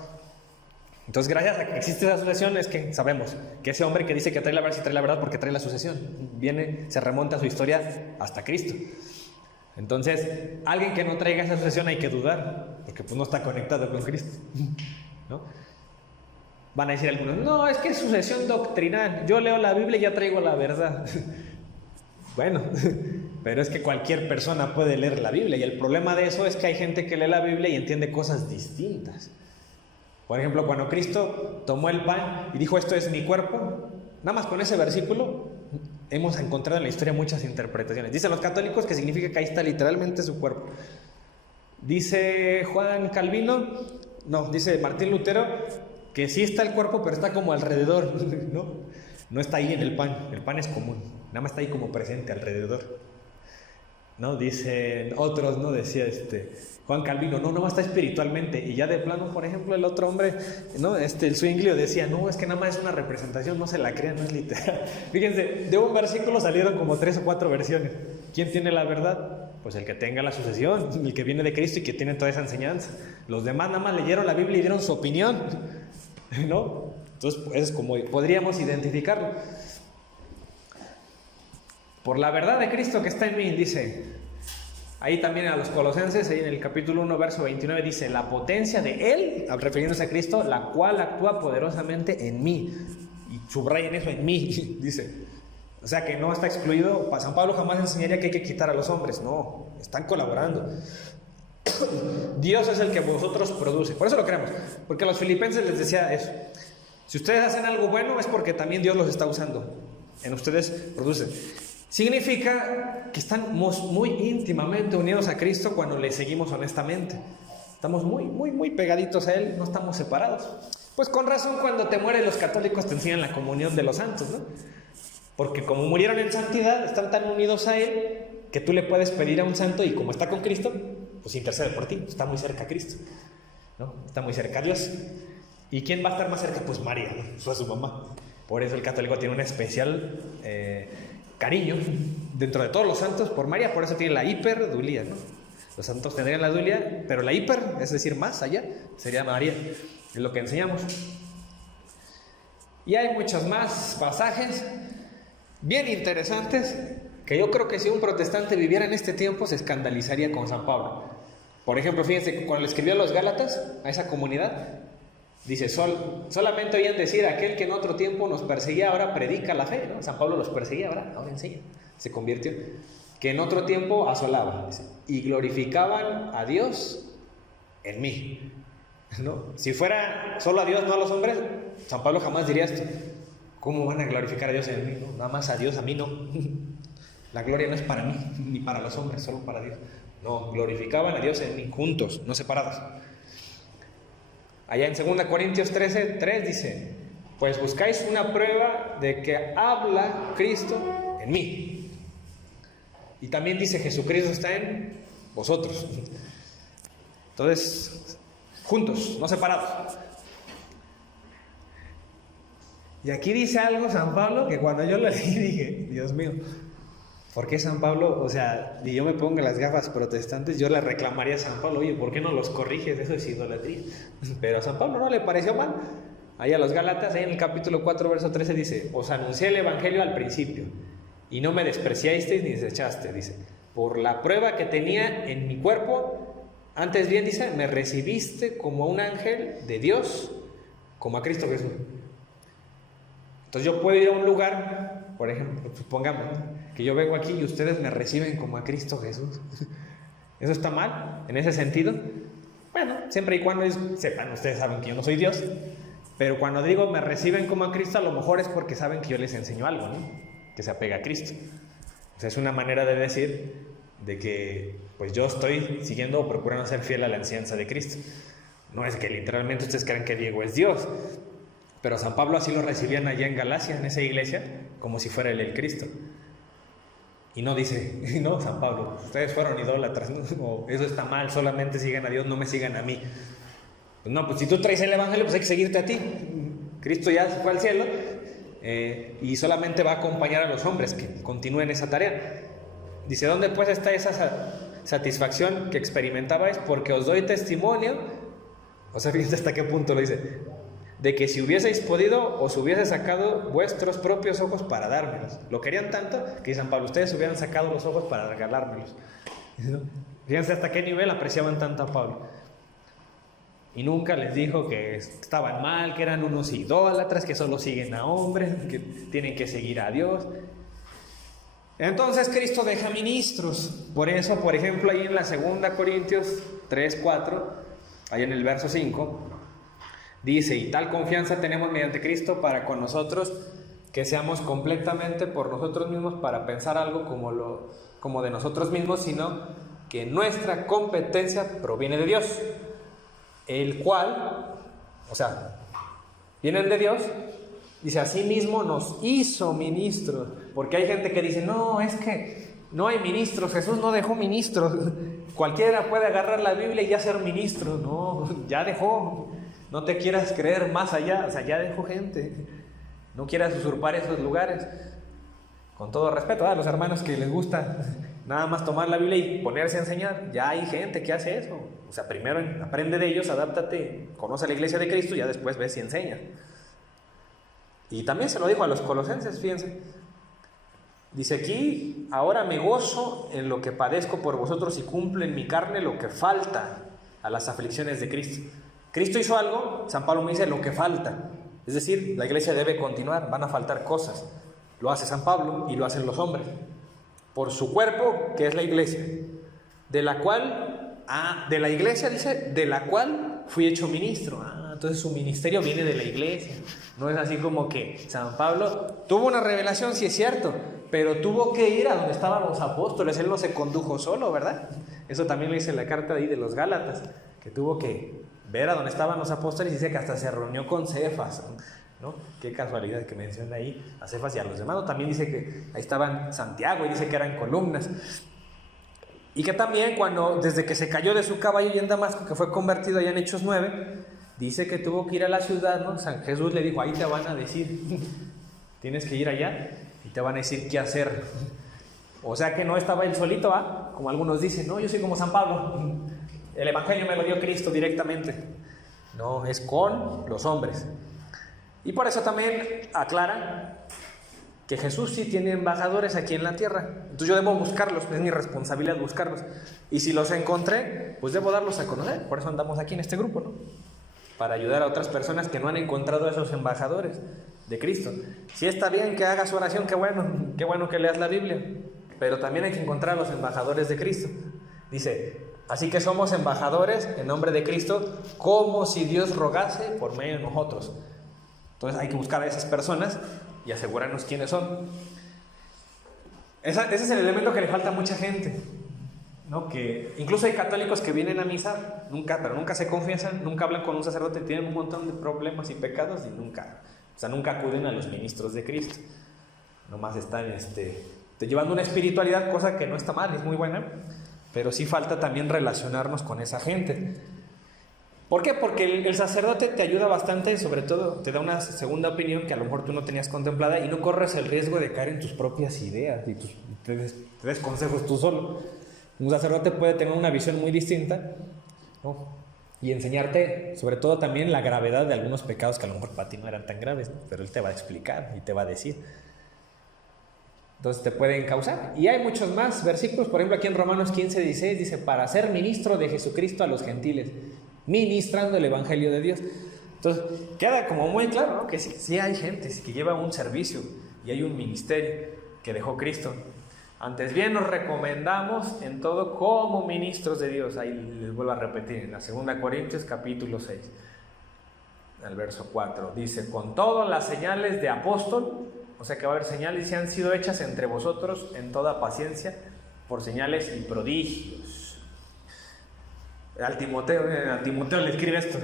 Entonces, gracias a que existe esa sucesión, es que sabemos que ese hombre que dice que trae la verdad, sí trae la verdad, porque trae la sucesión. Se remonta a su historia hasta Cristo. Entonces, alguien que no traiga esa sucesión hay que dudar, porque pues no está conectado con Cristo, ¿no? Van a decir algunos: no, es que es sucesión doctrinal, yo leo la Biblia y ya traigo la verdad. Bueno, pero es que cualquier persona puede leer la Biblia, y el problema de eso es que hay gente que lee la Biblia y entiende cosas distintas. Por ejemplo, cuando Cristo tomó el pan y dijo: esto es mi cuerpo, nada más con ese versículo hemos encontrado en la historia muchas interpretaciones. Dicen los católicos que significa que ahí está literalmente su cuerpo. Dice Juan Calvino, dice Martín Lutero, que sí está el cuerpo, pero está como alrededor, ¿no? No está ahí en el pan es común, nada más está ahí como presente alrededor, ¿no? Dicen otros, ¿no? Decía Juan Calvino, no está espiritualmente. Y ya de plano, por ejemplo, el otro hombre, ¿no? El Zwinglio decía: no, es que nada más es una representación, no se la crean, no es literal. Fíjense, de un versículo salieron como 3 o 4 versiones. ¿Quién tiene la verdad? Pues el que tenga la sucesión, el que viene de Cristo y que tiene toda esa enseñanza. Los demás nada más leyeron la Biblia y dieron su opinión, ¿no? Entonces, es como podríamos identificarlo. Por la verdad de Cristo que está en mí, dice, ahí también a los Colosenses, ahí en el capítulo 1, verso 29, dice, la potencia de Él, refiriéndose a Cristo, la cual actúa poderosamente en mí. Y subrayen eso, en mí, dice. O sea que no está excluido. San Pablo jamás enseñaría que hay que quitar a los hombres, no, están colaborando. Dios es el que vosotros produce, por eso lo creemos, porque a los filipenses les decía eso. Si ustedes hacen algo bueno es porque también Dios los está usando, en ustedes produce. Significa que estamos muy íntimamente unidos a Cristo cuando le seguimos honestamente. Estamos muy pegaditos a Él, no estamos separados. Pues con razón cuando te mueres los católicos te enseñan la comunión de los santos, ¿no? Porque como murieron en santidad, están tan unidos a Él que tú le puedes pedir a un santo y como está con Cristo, pues intercede por ti, está muy cerca a Cristo, ¿no? Está muy cerca a Dios. ¿Y quién va a estar más cerca? Pues María, ¿no? Fue su mamá. Por eso el católico tiene un especial cariño dentro de todos los santos por María, por eso tiene la hiperdulía, ¿no? Los santos tendrían la dulía, pero la hiper, es decir, más allá, sería María, es lo que enseñamos. Y hay muchos más pasajes bien interesantes que yo creo que si un protestante viviera en este tiempo se escandalizaría con San Pablo. Por ejemplo, fíjense que cuando le escribió a los Gálatas, a esa comunidad, dice, solamente oían decir aquel que en otro tiempo nos perseguía, ahora predica la fe, ¿no? San Pablo los perseguía, ahora enseña, se convirtió. Que en otro tiempo asolaba, dice, y glorificaban a Dios en mí, ¿no? Si fuera solo a Dios, no a los hombres, San Pablo jamás diría esto. ¿Cómo van a glorificar a Dios en mí? ¿No? Nada más a Dios, a mí no. La gloria no es para mí, ni para los hombres, solo para Dios. No, glorificaban a Dios en mí, juntos, no separados. Allá en 2 Corintios 13:3 dice, pues buscáis una prueba de que habla Cristo en mí. Y también dice, Jesucristo está en vosotros. Entonces, juntos, no separados. Y aquí dice algo San Pablo que cuando yo lo leí dije, Dios mío, ¿por qué San Pablo? O sea, y yo me pongo las gafas protestantes, yo le reclamaría a San Pablo, oye, ¿por qué no los corriges? Eso es idolatría. Pero a San Pablo no le pareció mal. Ahí a los Gálatas, ahí en el capítulo 4, verso 13 dice, os anuncié el evangelio al principio, y no me despreciasteis ni desechaste, dice, por la prueba que tenía en mi cuerpo, antes bien, dice, me recibiste como a un ángel de Dios, como a Cristo Jesús. Entonces yo puedo ir a un lugar, por ejemplo, supongamos, ¿no?, que yo vengo aquí y ustedes me reciben como a Cristo Jesús. ¿Eso está mal en ese sentido? Bueno, siempre y cuando sepan, ustedes saben que yo no soy Dios, pero cuando digo me reciben como a Cristo, a lo mejor es porque saben que yo les enseño algo, ¿no?, que se apega a Cristo. O sea, es una manera de decir de que pues yo estoy siguiendo o procurando ser fiel a la enseñanza de Cristo. No es que literalmente ustedes crean que Diego es Dios, pero San Pablo así lo recibían allá en Galacia, en esa iglesia, como si fuera él el Cristo. Y no dice, no, San Pablo, ustedes fueron idólatras, ¿no? O eso está mal, solamente sigan a Dios, no me sigan a mí. Pues no, pues si tú traes el evangelio, pues hay que seguirte a ti. Cristo ya se fue al cielo y solamente va a acompañar a los hombres que continúen esa tarea. Dice, ¿dónde pues está esa satisfacción que experimentabais? Porque os doy testimonio, o sea, fíjense hasta qué punto lo dice, de que si hubieseis podido, os hubiese sacado vuestros propios ojos para dármelos. Lo querían tanto que San Pablo, ustedes hubieran sacado los ojos para regalármelos. Fíjense hasta qué nivel apreciaban tanto a Pablo. Y nunca les dijo que estaban mal, que eran unos idólatras, que solo siguen a hombres, que tienen que seguir a Dios. Entonces Cristo deja ministros. Por eso, por ejemplo, ahí en la 2 Corintios 3:4, ahí en el verso 5, dice, y tal confianza tenemos mediante Cristo para con nosotros, que seamos completamente por nosotros mismos para pensar algo como de nosotros mismos, sino que nuestra competencia proviene de Dios, el cual, o sea, vienen de Dios, dice, así mismo nos hizo ministros, porque hay gente que dice, no, es que no hay ministros, Jesús no dejó ministros, cualquiera puede agarrar la Biblia y ya ser ministro, no, ya dejó. No te quieras creer más allá, o sea, ya dejó gente. No quieras usurpar esos lugares. con todo respeto a los hermanos que les gusta nada más tomar la Biblia y ponerse a enseñar, ya hay gente que hace eso. O sea, primero aprende de ellos, adáptate, conoce la iglesia de Cristo y ya después ves si enseña. Y también se lo dijo a los colosenses, fíjense. Dice aquí, ahora me gozo en lo que padezco por vosotros y cumplo en mi carne lo que falta a las aflicciones de Cristo. Cristo hizo algo, San Pablo me dice lo que falta. Es decir, la iglesia debe continuar, van a faltar cosas. Lo hace San Pablo y lo hacen los hombres. Por su cuerpo, que es la iglesia, de la cual, de la iglesia dice, de la cual fui hecho ministro. Entonces su ministerio viene de la iglesia. No es así como que San Pablo tuvo una revelación, sí es cierto, pero tuvo que ir a donde estaban los apóstoles. Él no se condujo solo, ¿verdad? Eso también lo dice en la carta ahí de los Gálatas, que tuvo que ver a donde estaban los apóstoles y dice que hasta se reunió con Cefas, ¿no? Qué casualidad que menciona ahí a Cefas y a los demás. También dice que ahí estaban Santiago y dice que eran columnas. Y que también desde que se cayó de su caballo y en Damasco, que fue convertido allá en Hechos 9, dice que tuvo que ir a la ciudad, ¿no? San Jesús le dijo, ahí te van a decir, tienes que ir allá y te van a decir qué hacer. O sea que no estaba él solito, como algunos dicen, no, yo soy como San Pablo, el evangelio me lo dio Cristo directamente. No, es con los hombres. Y por eso también aclara que Jesús sí tiene embajadores aquí en la tierra. Entonces yo debo buscarlos, es mi responsabilidad buscarlos. Y si los encontré, pues debo darlos a conocer. Por eso andamos aquí en este grupo, ¿no? Para ayudar a otras personas que no han encontrado a esos embajadores de Cristo. Si está bien que hagas oración, qué bueno que leas la Biblia, pero también hay que encontrar a los embajadores de Cristo. Dice, así que somos embajadores en nombre de Cristo, como si Dios rogase por medio de nosotros. Entonces hay que buscar a esas personas y asegurarnos quiénes son. Ese es el elemento que le falta a mucha gente, ¿no? Que incluso hay católicos que vienen a misa, pero nunca se confiesan, nunca hablan con un sacerdote, tienen un montón de problemas y pecados y nunca acuden a los ministros de Cristo. Nomás están llevando una espiritualidad, cosa que no está mal, es muy buena, pero sí falta también relacionarnos con esa gente. ¿Por qué? Porque el sacerdote te ayuda bastante, sobre todo te da una segunda opinión que a lo mejor tú no tenías contemplada y no corres el riesgo de caer en tus propias ideas y te des consejos tú solo. Un sacerdote puede tener una visión muy distinta, ¿no? Y enseñarte sobre todo también la gravedad de algunos pecados que a lo mejor para ti no eran tan graves, ¿no? Pero él te va a explicar y te va a decir. Entonces te pueden causar. Y hay muchos más versículos, por ejemplo aquí en Romanos 15:16 dice, para ser ministro de Jesucristo a los gentiles, ministrando el evangelio de Dios. Entonces queda como muy claro, ¿no? Que sí hay gente que lleva un servicio y hay un ministerio que dejó Cristo. Antes bien nos recomendamos en todo como ministros de Dios. Ahí les vuelvo a repetir, en la 2 Corintios capítulo 6, al verso 4, dice, con todas las señales de apóstol, o sea que va a haber señales y han sido hechas entre vosotros en toda paciencia por señales y prodigios. A Timoteo le escribe esto,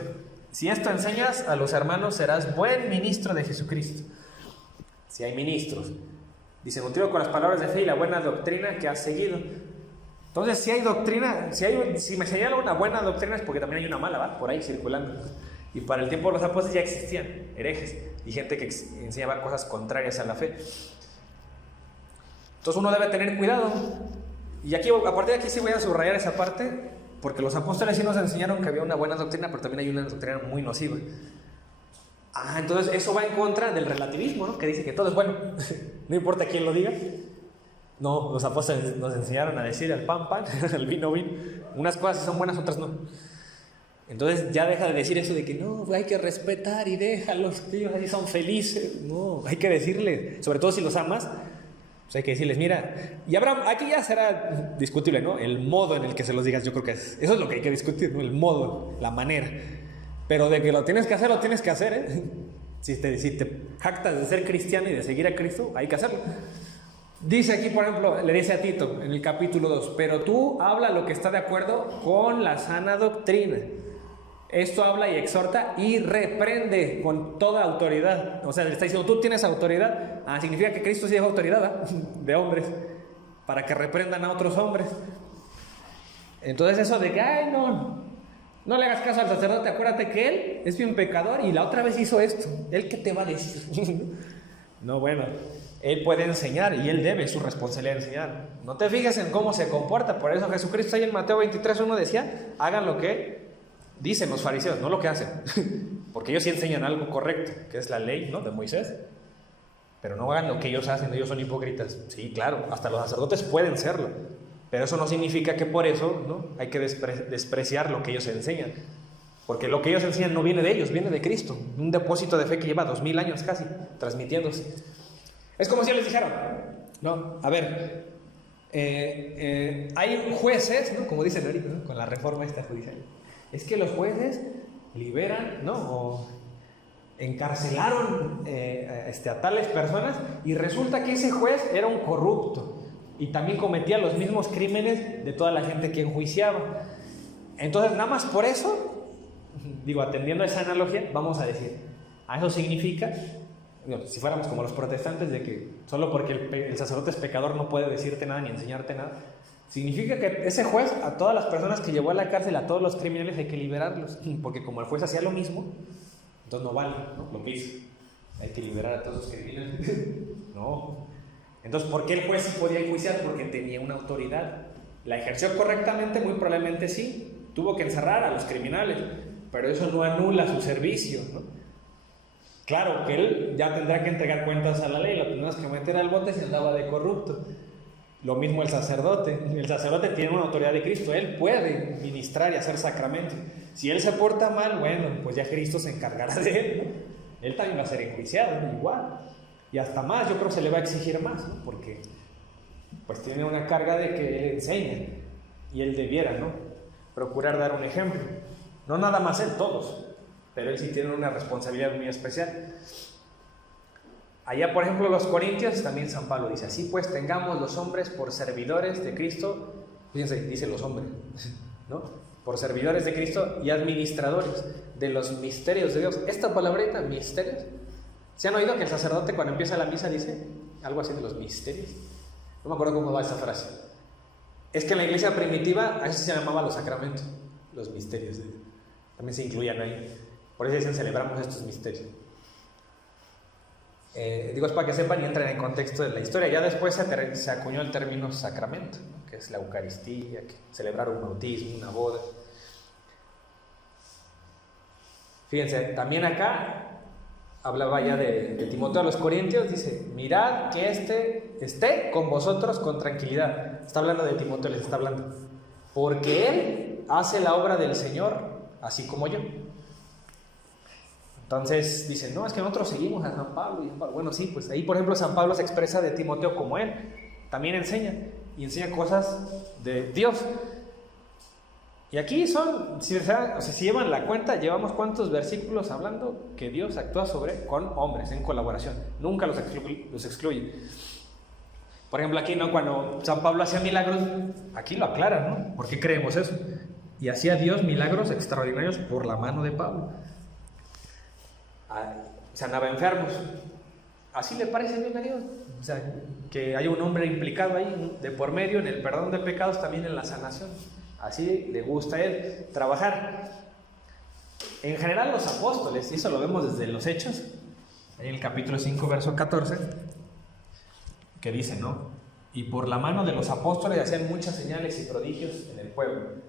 si esto enseñas a los hermanos serás buen ministro de Jesucristo. Si hay ministros, dice, nutrido con las palabras de fe y la buena doctrina que has seguido. Entonces, si hay doctrina, si me señala una buena doctrina es porque también hay una mala, ¿va? Por ahí circulando. Y para el tiempo de los apóstoles ya existían herejes y gente que enseñaba cosas contrarias a la fe. Entonces uno debe tener cuidado. Y aquí, a partir de aquí sí voy a subrayar esa parte, porque los apóstoles sí nos enseñaron que había una buena doctrina, pero también hay una doctrina muy nociva. Entonces eso va en contra del relativismo, ¿no? Que dice que todo es bueno, no importa quién lo diga. No, los apóstoles nos enseñaron a decir al pan, pan, al vino, vino. Unas cosas son buenas, otras no. Entonces ya deja de decir eso de que no, hay que respetar y déjalos, que ellos así son felices. No, hay que decirles, sobre todo si los amas, pues hay que decirles, mira, y aquí ya será discutible, ¿no? El modo en el que se los digas, yo creo que eso es lo que hay que discutir, ¿no? El modo, la manera. Pero de que lo tienes que hacer, lo tienes que hacer, ¿eh? Si te jactas de ser cristiano y de seguir a Cristo, hay que hacerlo. Dice aquí, por ejemplo, le dice a Tito en el capítulo 2, pero tú habla lo que está de acuerdo con la sana doctrina. Esto habla y exhorta y reprende con toda autoridad. O sea, le está diciendo, tú tienes autoridad. Significa que Cristo sí es autoridad, ¿eh? De hombres, para que reprendan a otros hombres. Entonces eso de que, no le hagas caso al sacerdote, acuérdate que él es bien pecador y la otra vez hizo esto. ¿Él qué te va a decir? No, bueno, él puede enseñar y él debe, es su responsabilidad de enseñar. No te fijes en cómo se comporta, por eso Jesucristo ahí en Mateo 23:1 decía, hagan lo que dicen los fariseos, no lo que hacen, porque ellos sí enseñan algo correcto, que es la ley, ¿no?, de Moisés, pero no hagan lo que ellos hacen, ellos son hipócritas. Sí, claro, hasta los sacerdotes pueden serlo, pero eso no significa que por eso, ¿no?, hay que despreciar lo que ellos enseñan, porque lo que ellos enseñan no viene de ellos, viene de Cristo, un depósito de fe que lleva 2000 años casi transmitiéndose. Es como si les dijeran, no, a ver, hay jueces, ¿no?, como dicen ahorita, ¿no?, con la reforma esta judicial, es que los jueces liberan, ¿no?, o encarcelaron a tales personas, y resulta que ese juez era un corrupto y también cometía los mismos crímenes de toda la gente que enjuiciaba. Entonces, nada más por eso, digo, atendiendo a esa analogía, vamos a decir, a eso significa, si fuéramos como los protestantes, de que solo porque el sacerdote es pecador no puede decirte nada ni enseñarte nada, significa que ese juez, a todas las personas que llevó a la cárcel, a todos los criminales, hay que liberarlos, porque como el juez hacía lo mismo, entonces no vale, ¿no?, lo que hizo. Hay que liberar a todos los criminales. No. Entonces, ¿por qué el juez sí podía enjuiciar? Porque tenía una autoridad. ¿La ejerció correctamente? Muy probablemente sí. Tuvo que encerrar a los criminales, pero eso no anula su servicio, ¿no? Claro que él ya tendrá que entregar cuentas a la ley, lo tendrás que meter al bote si andaba de corrupto. Lo mismo el sacerdote. El sacerdote tiene una autoridad de Cristo, él puede ministrar y hacer sacramentos. Si él se porta mal, bueno, pues ya Cristo se encargará de él, ¿no? Él también va a ser enjuiciado, igual. Y hasta más, yo creo que se le va a exigir más, ¿no?, porque pues tiene una carga de que él enseña, y él debiera, ¿no?, procurar dar un ejemplo. No nada más él, todos, pero él sí tiene una responsabilidad muy especial. Allá, por ejemplo, los Corintios, también San Pablo dice, así pues tengamos los hombres por servidores de Cristo, fíjense, dice los hombres, ¿no?, por servidores de Cristo y administradores de los misterios de Dios. Esta palabrita, misterios, ¿se han oído que el sacerdote cuando empieza la misa dice algo así de los misterios? No me acuerdo cómo va esa frase. Es que en la iglesia primitiva a eso se llamaba los sacramentos, los misterios de Dios. También se incluían ahí. Por eso dicen celebramos estos misterios. Digo, es para que sepan y entren en contexto de la historia. Ya después se acuñó el término sacramento, ¿no?, que es la Eucaristía, que celebrar un bautismo, una boda. Fíjense, también acá hablaba ya de Timoteo a los Corintios, dice, mirad que esté con vosotros con tranquilidad. Está hablando de Timoteo, les está hablando, porque él hace la obra del Señor, así como yo. Entonces dicen, no, es que nosotros seguimos a San Pablo. Bueno, sí, pues ahí por ejemplo San Pablo se expresa de Timoteo como él, también enseña, y enseña cosas de Dios. Y aquí son, si llevan la cuenta, llevamos cuántos versículos hablando que Dios actúa con hombres en colaboración, nunca los excluye. Por ejemplo aquí, ¿no?, cuando San Pablo hacía milagros, aquí lo aclara, ¿no?, ¿por qué creemos eso? Y hacía Dios milagros extraordinarios por la mano de Pablo. Sanaba enfermos, así le parece bien a Dios, o sea, que hay un hombre implicado ahí de por medio en el perdón de pecados, también en la sanación, así le gusta a él trabajar. En general los apóstoles, y eso lo vemos desde los Hechos, en el capítulo 5 verso 14, que dice, ¿no?, y por la mano de los apóstoles hacían muchas señales y prodigios en el pueblo.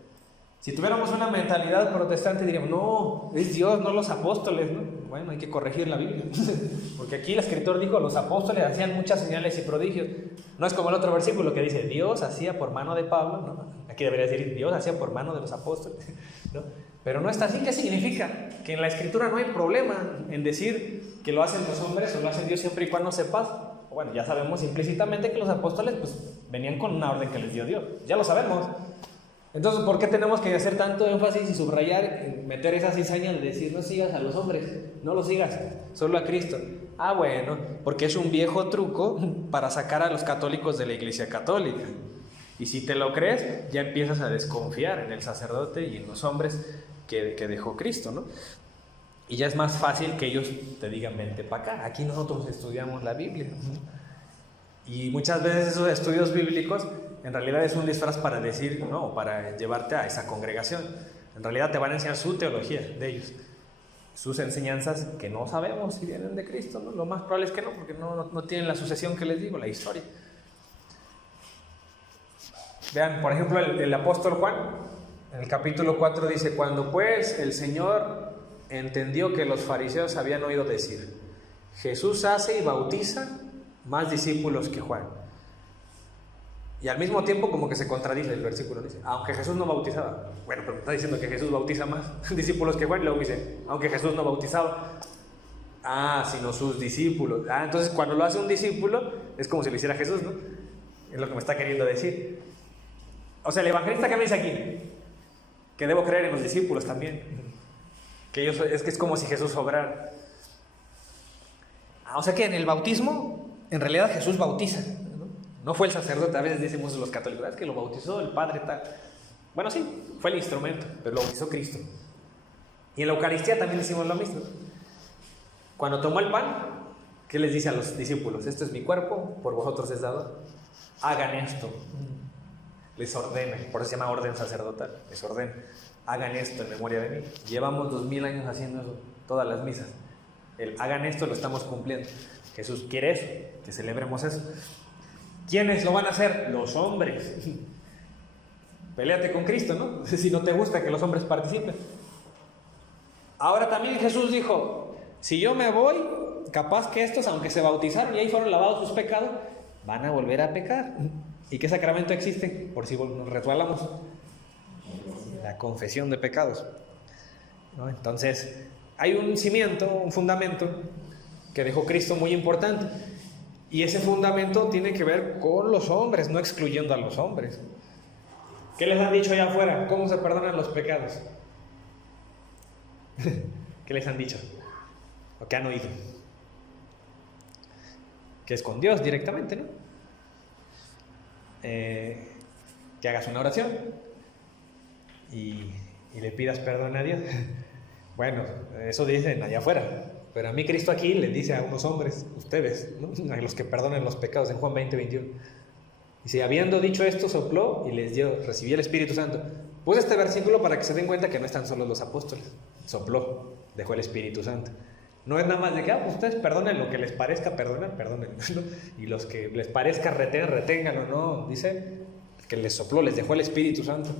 Si tuviéramos una mentalidad protestante diríamos, no, es Dios, no los apóstoles, ¿no? Bueno, hay que corregir la Biblia, porque aquí el escritor dijo, los apóstoles hacían muchas señales y prodigios. No es como el otro versículo que dice, Dios hacía por mano de Pablo, ¿no? Aquí debería decir, Dios hacía por mano de los apóstoles, ¿no? Pero no está así. ¿Qué significa? Que en la escritura no hay problema en decir que lo hacen los hombres o lo hacen Dios siempre y cuando sepas. Bueno, ya sabemos implícitamente que los apóstoles pues venían con una orden que les dio Dios, ya lo sabemos. Entonces, ¿por qué tenemos que hacer tanto énfasis y subrayar, meter esa cizaña de decir no sigas a los hombres, no los sigas, solo a Cristo? Ah, bueno, porque es un viejo truco para sacar a los católicos de la Iglesia Católica. Y si te lo crees, ya empiezas a desconfiar en el sacerdote y en los hombres que dejó Cristo, ¿no? Y ya es más fácil que ellos te digan, vente para acá, aquí nosotros estudiamos la Biblia. Y muchas veces esos estudios bíblicos en realidad es un disfraz para decir, no, para llevarte a esa congregación. En realidad te van a enseñar su teología de ellos. sus enseñanzas que no sabemos si vienen de Cristo, ¿no? Lo más probable es que no, porque no tienen la sucesión que les digo, la historia. Vean, por ejemplo, el apóstol Juan, en el capítulo 4 dice: cuando pues el Señor entendió que los fariseos habían oído decir: Jesús hace y bautiza más discípulos que Juan. Y al mismo tiempo como que se contradice el versículo, dice, aunque Jesús no bautizaba. Bueno, pero está diciendo que Jesús bautiza más discípulos que Juan, y luego dice, aunque Jesús no bautizaba. Sino sus discípulos. Entonces cuando lo hace un discípulo, es como si lo hiciera Jesús, ¿no? Es lo que me está queriendo decir. O sea, el evangelista que me dice aquí, que debo creer en los discípulos también, que es como si Jesús obrara. O sea que en el bautismo, en realidad Jesús bautiza, no fue el sacerdote. A veces decimos los católicos, es que lo bautizó el Padre tal. Bueno, sí, fue el instrumento, pero lo bautizó Cristo. Y en la Eucaristía también decimos lo mismo. Cuando tomó el pan, ¿qué les dice a los discípulos? Esto es mi cuerpo, por vosotros es dado. Hagan esto. Les ordena, por eso se llama orden sacerdotal. Les ordena, hagan esto en memoria de mí. Llevamos 2000 años haciendo eso, todas las misas. El hagan esto lo estamos cumpliendo. Jesús quiere eso, que celebremos eso. ¿Quiénes lo van a hacer? Los hombres. Péleate con Cristo, ¿no? Si no te gusta que los hombres participen. Ahora también Jesús dijo, si yo me voy, capaz que estos, aunque se bautizaron y ahí fueron lavados sus pecados, van a volver a pecar. ¿Y qué sacramento existe? Por si nos resbalamos. La confesión de pecados, ¿no? Entonces, hay un cimiento, un fundamento que dejó Cristo muy importante. Y ese fundamento tiene que ver con los hombres, no excluyendo a los hombres. ¿Qué les han dicho allá afuera? ¿Cómo se perdonan los pecados? ¿Qué les han dicho? ¿O qué han oído? Que es con Dios directamente, ¿no? Que hagas una oración y le pidas perdón a Dios. Bueno, eso dicen allá afuera. Pero a mí Cristo aquí le dice a unos hombres, ustedes, ¿no? A los que perdonen los pecados, en Juan 20:21. Dice, habiendo dicho esto, sopló y les dio, recibió el Espíritu Santo. Puse este versículo para que se den cuenta que no están solos los apóstoles. Sopló, dejó el Espíritu Santo. No es nada más de que, pues ustedes perdonen lo que les parezca perdonar, perdonen, ¿no? Y los que les parezca reténganlo, no. Dice que les sopló, les dejó el Espíritu Santo.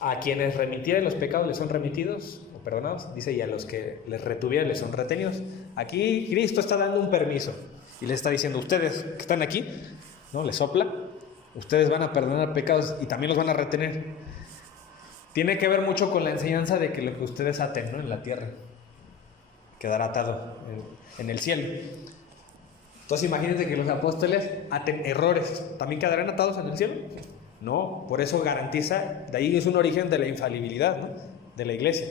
A quienes remitieren los pecados les son remitidos o perdonados, dice, y a los que les retuvieran les son retenidos. Aquí Cristo está dando un permiso y les está diciendo, ustedes que están aquí, ¿no? Les sopla, ustedes van a perdonar pecados y también los van a retener. Tiene que ver mucho con la enseñanza de que lo que ustedes aten, ¿no? En la tierra quedará atado en el cielo. Entonces imagínense que los apóstoles aten errores, ¿también quedarán atados en el cielo? No, por eso garantiza, de ahí es un origen de la infalibilidad, ¿no? De la iglesia,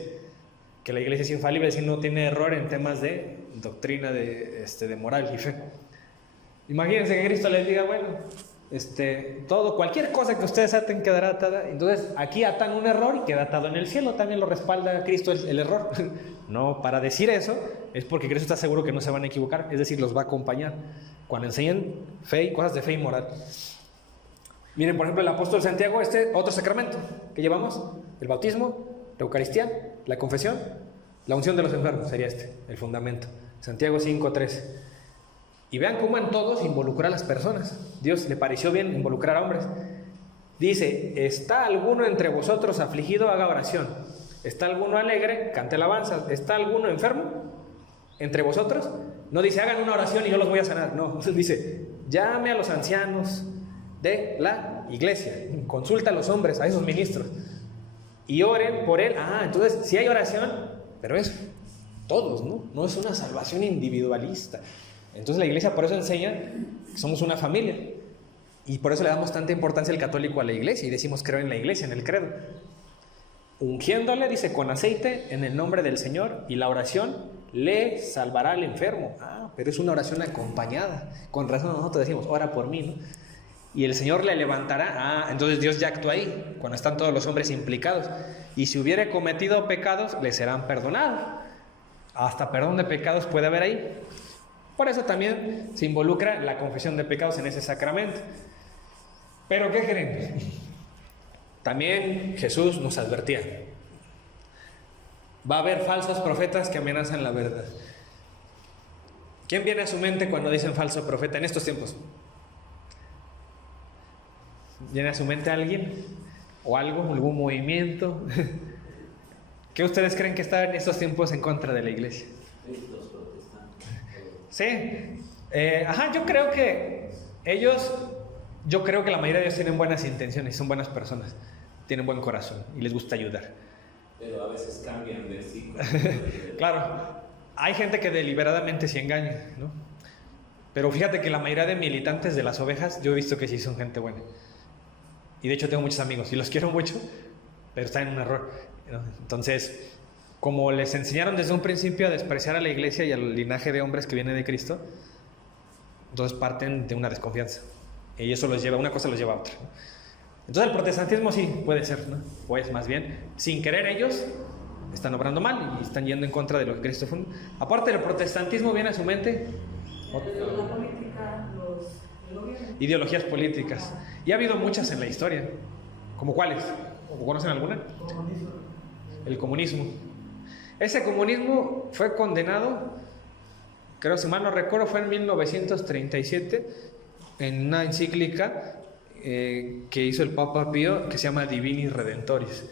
que la iglesia es infalible, es decir, no tiene error en temas de doctrina, de moral y fe. Imagínense que Cristo les diga, bueno, cualquier cosa que ustedes aten quedará atada. Entonces aquí atan un error y queda atado en el cielo, también lo respalda Cristo el error. No, para decir eso es porque Cristo está seguro que no se van a equivocar, es decir, los va a acompañar cuando enseñan fe y cosas de fe y moral. Miren, por ejemplo, el apóstol Santiago, otro sacramento que llevamos, el bautismo, la Eucaristía, la confesión, la unción de los enfermos, sería el fundamento. Santiago 5:3. Y vean cómo en todos involucra a las personas. Dios le pareció bien involucrar a hombres. Dice, ¿está alguno entre vosotros afligido? Haga oración. ¿Está alguno alegre? Cante alabanzas. ¿Está alguno enfermo entre vosotros? No dice, hagan una oración y yo los voy a sanar. No, dice, llame a los ancianos de la iglesia, consulta a los hombres, a esos ministros, y oren por él. Entonces, si hay oración, pero es todos, ¿no? No es una salvación individualista. Entonces la iglesia por eso enseña que somos una familia, y por eso le damos tanta importancia al católico a la iglesia, y decimos creo en la iglesia, en el credo. Ungiéndole, dice, con aceite en el nombre del Señor, y la oración le salvará al enfermo. Pero es una oración acompañada. Con razón nosotros decimos, ora por mí, ¿no? Y el Señor le levantará. Entonces Dios ya actúa ahí, cuando están todos los hombres implicados. Y si hubiere cometido pecados, le serán perdonados. Hasta perdón de pecados puede haber ahí. Por eso también se involucra la confesión de pecados en ese sacramento. Pero ¿qué creen? También Jesús nos advertía. Va a haber falsos profetas que amenazan la verdad. ¿Quién viene a su mente cuando dicen falso profeta en estos tiempos? ¿Viene a su mente alguien? ¿O algo? ¿Algún movimiento? ¿Qué ustedes creen que está en estos tiempos en contra de la iglesia? Los protestantes. Sí. Yo creo que yo creo que la mayoría de ellos tienen buenas intenciones, son buenas personas, tienen buen corazón y les gusta ayudar. Pero a veces cambian de ciclo. Claro, hay gente que deliberadamente se engaña, ¿no? Pero fíjate que la mayoría de militantes de las ovejas, yo he visto que sí son gente buena. Y de hecho tengo muchos amigos y los quiero mucho, pero están en un error, ¿no? Entonces, como les enseñaron desde un principio a despreciar a la iglesia y al linaje de hombres que viene de Cristo, entonces parten de una desconfianza. Y eso los lleva, una cosa los lleva a otra, ¿no? Entonces el protestantismo sí puede ser, ¿no? Pues más bien, sin querer ellos están obrando mal y están yendo en contra de lo que Cristo fundó. Aparte del protestantismo viene a su mente La política, el gobierno. ideologías políticas. Y ha habido muchas en la historia. ¿Como cuáles? ¿O conocen alguna? Comunismo. El comunismo. Ese comunismo fue condenado, creo, si mal no recuerdo, fue en 1937, en una encíclica que hizo el Papa Pío, que se llama Divini Redentoris.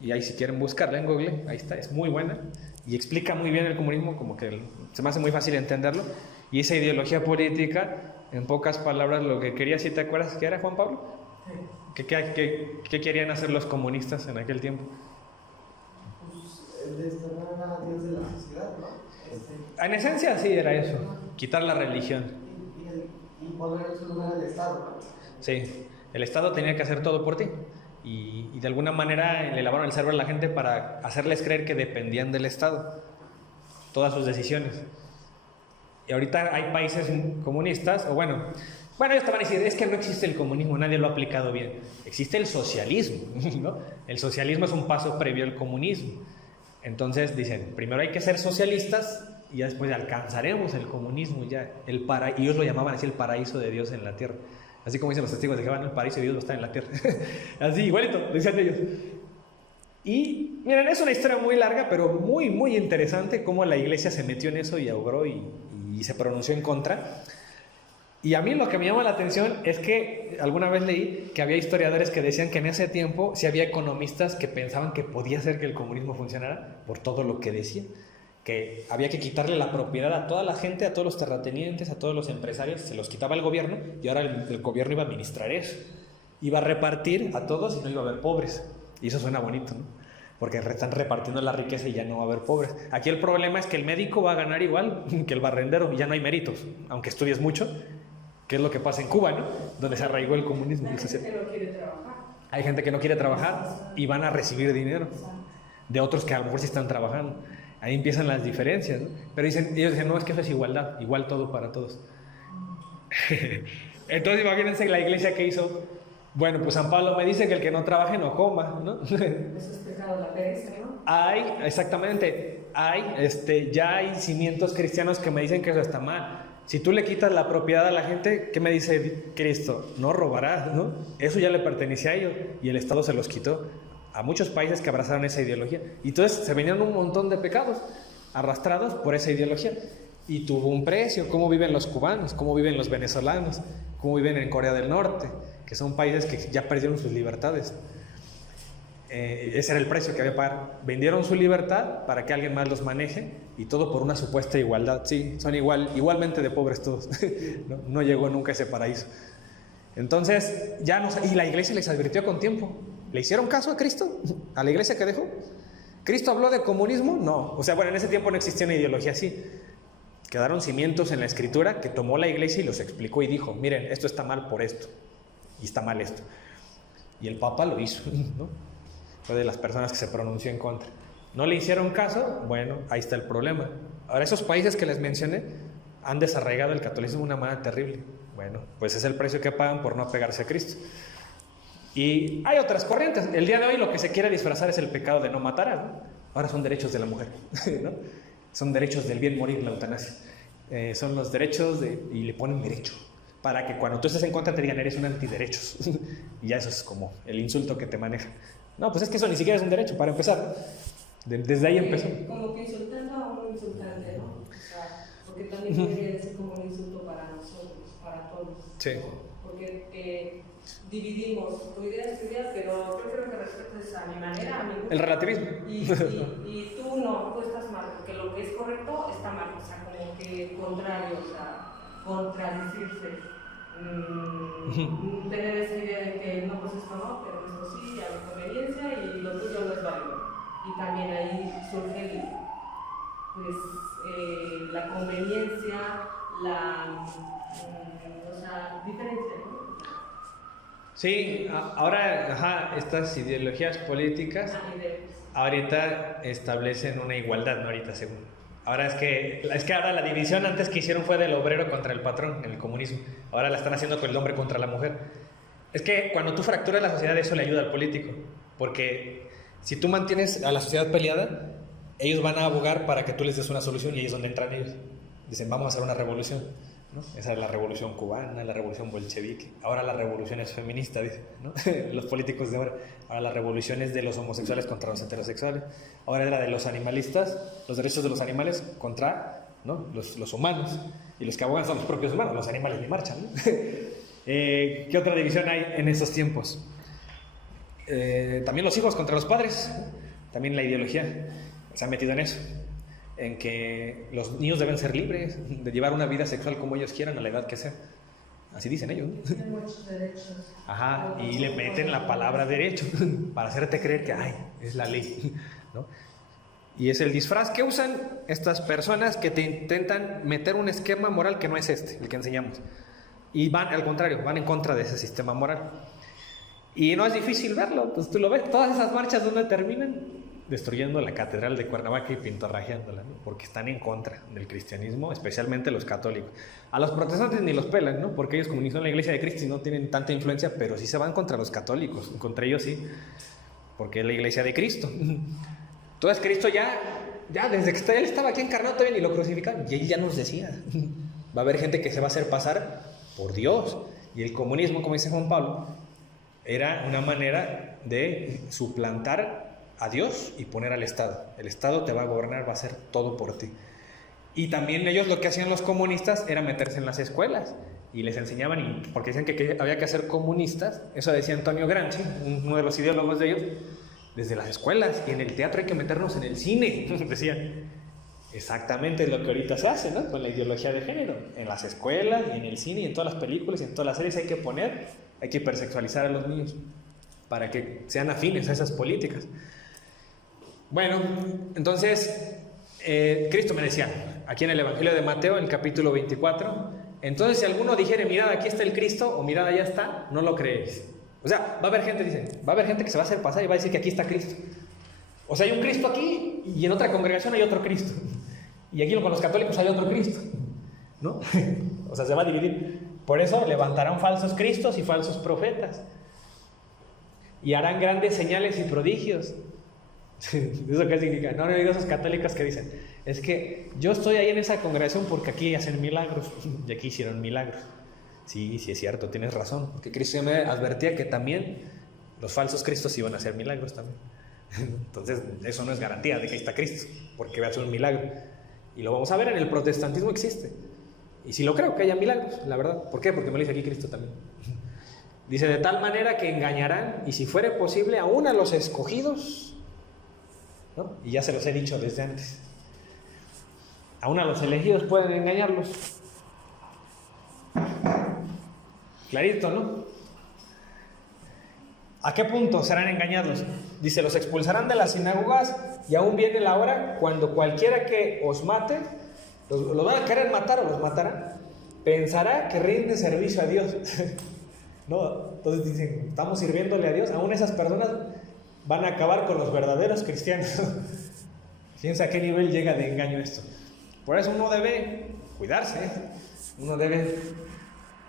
Y ahí si quieren buscarla en Google, ahí está, es muy buena y explica muy bien el comunismo, como que se me hace muy fácil entenderlo. Y esa ideología política, en pocas palabras, lo que quería, si te acuerdas que era, Juan Pablo, ¿qué querían hacer los comunistas en aquel tiempo? Pues desterrar a Dios de la sociedad, ¿no? En esencia sí era eso, quitar la religión. Y poner en su lugar el Estado, ¿no? Sí, el Estado tenía que hacer todo por ti. Y de alguna manera le lavaron el cerebro a la gente para hacerles creer que dependían del Estado, todas sus decisiones. Y ahorita hay países comunistas, o bueno, ellos te van a decir, es que no existe el comunismo, nadie lo ha aplicado bien. Existe el socialismo, ¿no? El socialismo es un paso previo al comunismo. Entonces dicen, primero hay que ser socialistas y ya después alcanzaremos el comunismo, ya y ellos lo llamaban así, el paraíso de Dios en la tierra. Así como dicen los testigos de Jehová, el paraíso de Dios va a estar en la tierra. Así, igualito, decían ellos. Y miren, es una historia muy larga, pero muy, muy interesante cómo la iglesia se metió en eso y obró y se pronunció en contra. Y a mí lo que me llama la atención es que alguna vez leí que había historiadores que decían que en ese tiempo sí había economistas que pensaban que podía ser que el comunismo funcionara por todo lo que decía. Que había que quitarle la propiedad a toda la gente, a todos los terratenientes, a todos los empresarios, se los quitaba el gobierno y ahora el gobierno iba a administrar eso. Iba a repartir a todos y no iba a haber pobres. Y eso suena bonito, ¿no? Porque están repartiendo la riqueza y ya no va a haber pobres. Aquí el problema es que el médico va a ganar igual que el barrendero y ya no hay méritos, aunque estudies mucho, que es lo que pasa en Cuba, ¿no? Donde se arraigó el comunismo. La gente que no quiere trabajar. Hay gente que no quiere trabajar y van a recibir dinero de otros que a lo mejor sí están trabajando. Ahí empiezan las diferencias, ¿no? Pero ellos dicen, no, es que eso es igualdad, igual todo para todos. Entonces imagínense la iglesia que hizo. Bueno, pues San Pablo me dice que el que no trabaje no coma, ¿no? Eso es pecado, la pereza, ¿no? Ya hay cimientos cristianos que me dicen que eso está mal. Si tú le quitas la propiedad a la gente, ¿qué me dice Cristo? No robarás, ¿no? Eso ya le pertenecía a ellos y el Estado se los quitó. A muchos países que abrazaron esa ideología. Y entonces se venían un montón de pecados arrastrados por esa ideología. Y tuvo un precio. ¿Cómo viven los cubanos? ¿Cómo viven los venezolanos? ¿Cómo viven en Corea del Norte? Que son países que ya perdieron sus libertades. Ese era el precio que había que pagar. Vendieron su libertad para que alguien más los maneje y todo por una supuesta igualdad. Sí, son igualmente de pobres todos. No llegó nunca a ese paraíso. Entonces, y la iglesia les advirtió con tiempo. ¿Le hicieron caso a Cristo? ¿A la iglesia que dejó? ¿Cristo habló de comunismo? No. O sea, bueno, en ese tiempo no existía una ideología así. Quedaron cimientos en la escritura que tomó la iglesia y los explicó y dijo, miren, esto está mal por esto. Y está mal esto. Y el Papa lo hizo, ¿no? Fue de las personas que se pronunció en contra. ¿No le hicieron caso? Bueno, ahí está el problema. Ahora, esos países que les mencioné han desarraigado el catolicismo de una manera terrible. Bueno, pues es el precio que pagan por no apegarse a Cristo. Y hay otras corrientes. El día de hoy lo que se quiere disfrazar es el pecado de no matar, ¿no? Ahora son derechos de la mujer, ¿no? Son derechos del bien morir, la eutanasia. Son los derechos y le ponen derecho. Para que cuando tú estés en contra te digan, eres un antiderechos. Y ya eso es como el insulto que te maneja. No, pues es que eso ni siquiera es un derecho, para empezar. Desde ahí empezó. Como que insultando a un insultante, ¿no? O sea, porque también podría ser como un insulto para nosotros, para todos. Sí. Porque dividimos tu idea es tu idea, pero yo creo que respetes a mi manera, a mi gusto. El relativismo. Y tú no, tú estás mal, porque lo que es correcto está mal, o sea, como que contrario, o sea, contradecirse. Tener esa idea de que no, pues esto no, pero esto sí, a mi conveniencia y lo tuyo no es válido. Y también ahí surge pues, la conveniencia, o sea, diferencia, ¿no? Sí, ahora estas ideologías políticas ahorita establecen una igualdad, ¿no? Ahorita según. Ahora es que ahora la división antes que hicieron fue del obrero contra el patrón en el comunismo. Ahora la están haciendo con el hombre contra la mujer. Es que cuando tú fracturas la sociedad eso le ayuda al político, porque si tú mantienes a la sociedad peleada, ellos van a abogar para que tú les des una solución y ahí es donde entran ellos. Dicen, vamos a hacer una revolución, ¿no? Esa es la revolución cubana, la revolución bolchevique. Ahora la revolución es feminista, dicen, ¿no? Los políticos de ahora. Ahora la revolución es de los homosexuales contra los heterosexuales. Ahora es la de los animalistas, los derechos de los animales contra, ¿no? los humanos. Y los que abogan son los propios humanos, los animales ni marchan, ¿no? ¿Qué otra división hay en estos tiempos? También los hijos contra los padres. También la ideología se ha metido en eso, en que los niños deben ser libres de llevar una vida sexual como ellos quieran a la edad que sea. Así dicen ellos, ¿no? Tienen muchos derechos. Ajá, y le meten la palabra derecho para hacerte creer que, ay, es la ley, ¿no? Y es el disfraz que usan estas personas que te intentan meter un esquema moral que no es el que enseñamos. Y van, al contrario, van en contra de ese sistema moral. Y no es difícil verlo, pues tú lo ves, todas esas marchas donde terminan destruyendo la catedral de Cuernavaca y pintarrajeándola, ¿no? Porque están en contra del cristianismo, especialmente los católicos. A los protestantes ni los pelan, ¿no? Porque ellos como ni son la iglesia de Cristo y no tienen tanta influencia, pero sí se van contra los católicos, contra ellos sí, porque es la iglesia de Cristo. Entonces Cristo ya desde que él estaba aquí encarnado todavía ni lo crucificaron, y él ya nos decía, va a haber gente que se va a hacer pasar por Dios, y el comunismo, como dice Juan Pablo, era una manera de suplantar a Dios y poner al Estado. El Estado te va a gobernar, va a hacer todo por ti. Y también ellos lo que hacían los comunistas era meterse en las escuelas y les enseñaban, porque decían que había que ser comunistas, eso decía Antonio Gramsci, uno de los ideólogos de ellos, desde las escuelas, y en el teatro hay que meternos en el cine, decían. Exactamente lo que ahorita se hace, ¿no? Con la ideología de género. En las escuelas, y en el cine, y en todas las películas, y en todas las series hay que hipersexualizar a los niños para que sean afines a esas políticas. Bueno, entonces Cristo me decía, aquí en el Evangelio de Mateo, en el capítulo 24, entonces si alguno dijere, mirad, aquí está el Cristo, o mirad, allá está, no lo creéis. O sea, va a haber gente que se va a hacer pasar y va a decir que aquí está Cristo. O sea, hay un Cristo aquí y en otra congregación hay otro Cristo. Y aquí con los católicos hay otro Cristo, ¿no? O sea, se va a dividir. Por eso levantarán falsos cristos y falsos profetas. Y harán grandes señales y prodigios. ¿Eso qué significa? No digo esos católicos que dicen, es que yo estoy ahí en esa congregación porque aquí hacen milagros. Y aquí hicieron milagros. Sí, sí es cierto, tienes razón. Porque Cristo me advertía que también los falsos cristos iban a hacer milagros también. Entonces, eso no es garantía de que ahí está Cristo, porque va a hacer un milagro. Y lo vamos a ver, en el protestantismo existe. Y sí lo creo que haya milagros, la verdad. ¿Por qué? Porque me lo dice aquí Cristo también. Dice, de tal manera que engañarán, y si fuere posible, aún a los escogidos, ¿no? Y ya se los he dicho desde antes. Aún a los elegidos pueden engañarlos. Clarito, ¿no? ¿A qué punto serán engañados? Dice, los expulsarán de las sinagogas y aún viene la hora cuando cualquiera que os mate, los van a querer matar o los matarán, pensará que rinde servicio a Dios. No, entonces dicen, estamos sirviéndole a Dios. Aún esas personas van a acabar con los verdaderos cristianos. Fíjense a qué nivel llega de engaño esto. Por eso uno debe cuidarse, ¿eh? Uno debe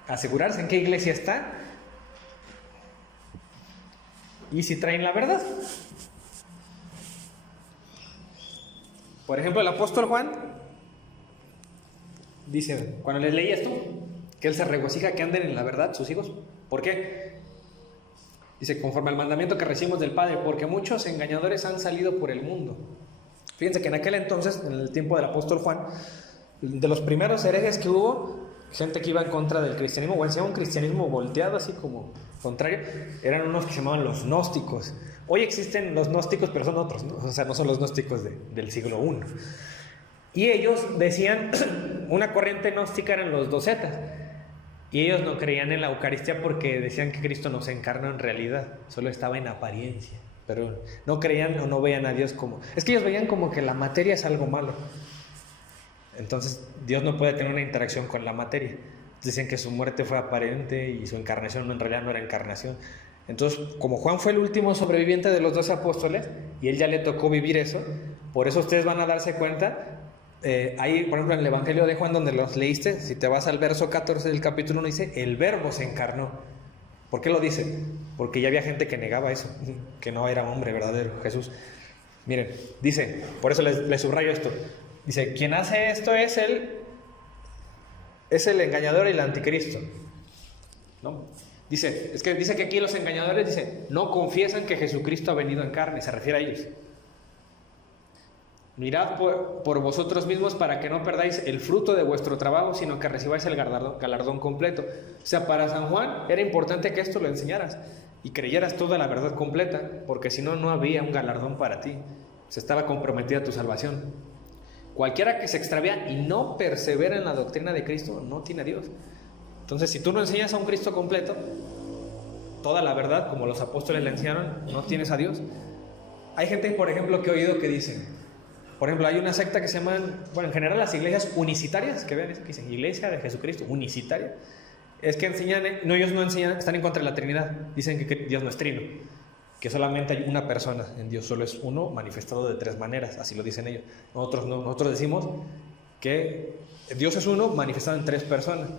asegurarse en qué iglesia está y si traen la verdad. Por ejemplo, el apóstol Juan dice, cuando les leías tú, que él se regocija que anden en la verdad sus hijos. ¿Por qué? Dice, conforme al mandamiento que recibimos del Padre, porque muchos engañadores han salido por el mundo. Fíjense que en aquel entonces, en el tiempo del apóstol Juan, de los primeros herejes que hubo, gente que iba en contra del cristianismo, o encima un cristianismo volteado, así como contrario, eran unos que se llamaban los gnósticos. Hoy existen los gnósticos, pero son otros, ¿no? O sea, no son los gnósticos del siglo I. Y ellos decían, una corriente gnóstica eran los docetas, y ellos no creían en la Eucaristía porque decían que Cristo no se encarnó en realidad, solo estaba en apariencia, pero no creían o no veían a Dios como... Es que ellos veían como que la materia es algo malo. Entonces Dios no puede tener una interacción con la materia. Decían que su muerte fue aparente y su encarnación en realidad no era encarnación. Entonces, como Juan fue el último sobreviviente de los 12 apóstoles y él ya le tocó vivir eso, por eso ustedes van a darse cuenta. Ahí, por ejemplo, en el Evangelio de Juan, donde los leíste, si te vas al verso 14 del capítulo 1, dice: el verbo se encarnó. ¿Por qué lo dice? Porque ya había gente que negaba eso, que no era hombre verdadero, Jesús. Miren, dice, por eso les subrayo esto. Dice, quien hace esto es el engañador y el anticristo, ¿no? Dice que aquí los engañadores, dice, no confiesan que Jesucristo ha venido en carne, se refiere a ellos. Mirad por vosotros mismos para que no perdáis el fruto de vuestro trabajo, sino que recibáis el galardón completo. O sea, para San Juan era importante que esto lo enseñaras y creyeras toda la verdad completa, porque si no, no había un galardón para ti. Se estaba comprometida tu salvación. Cualquiera que se extravía y no persevera en la doctrina de Cristo no tiene a Dios. Entonces, si tú no enseñas a un Cristo completo, toda la verdad, como los apóstoles le enseñaron, no tienes a Dios. Hay gente, por ejemplo, que he oído que dicen, por ejemplo, hay una secta que se llaman, bueno, en general las iglesias unicitarias, que vean eso, que dicen Iglesia de Jesucristo, unicitaria, es que enseñan, no, ellos no enseñan, están en contra de la Trinidad, dicen que Dios no es trino, que solamente hay una persona en Dios, solo es uno manifestado de 3 maneras, así lo dicen ellos. Nosotros no, nosotros decimos que Dios es uno manifestado en 3 personas.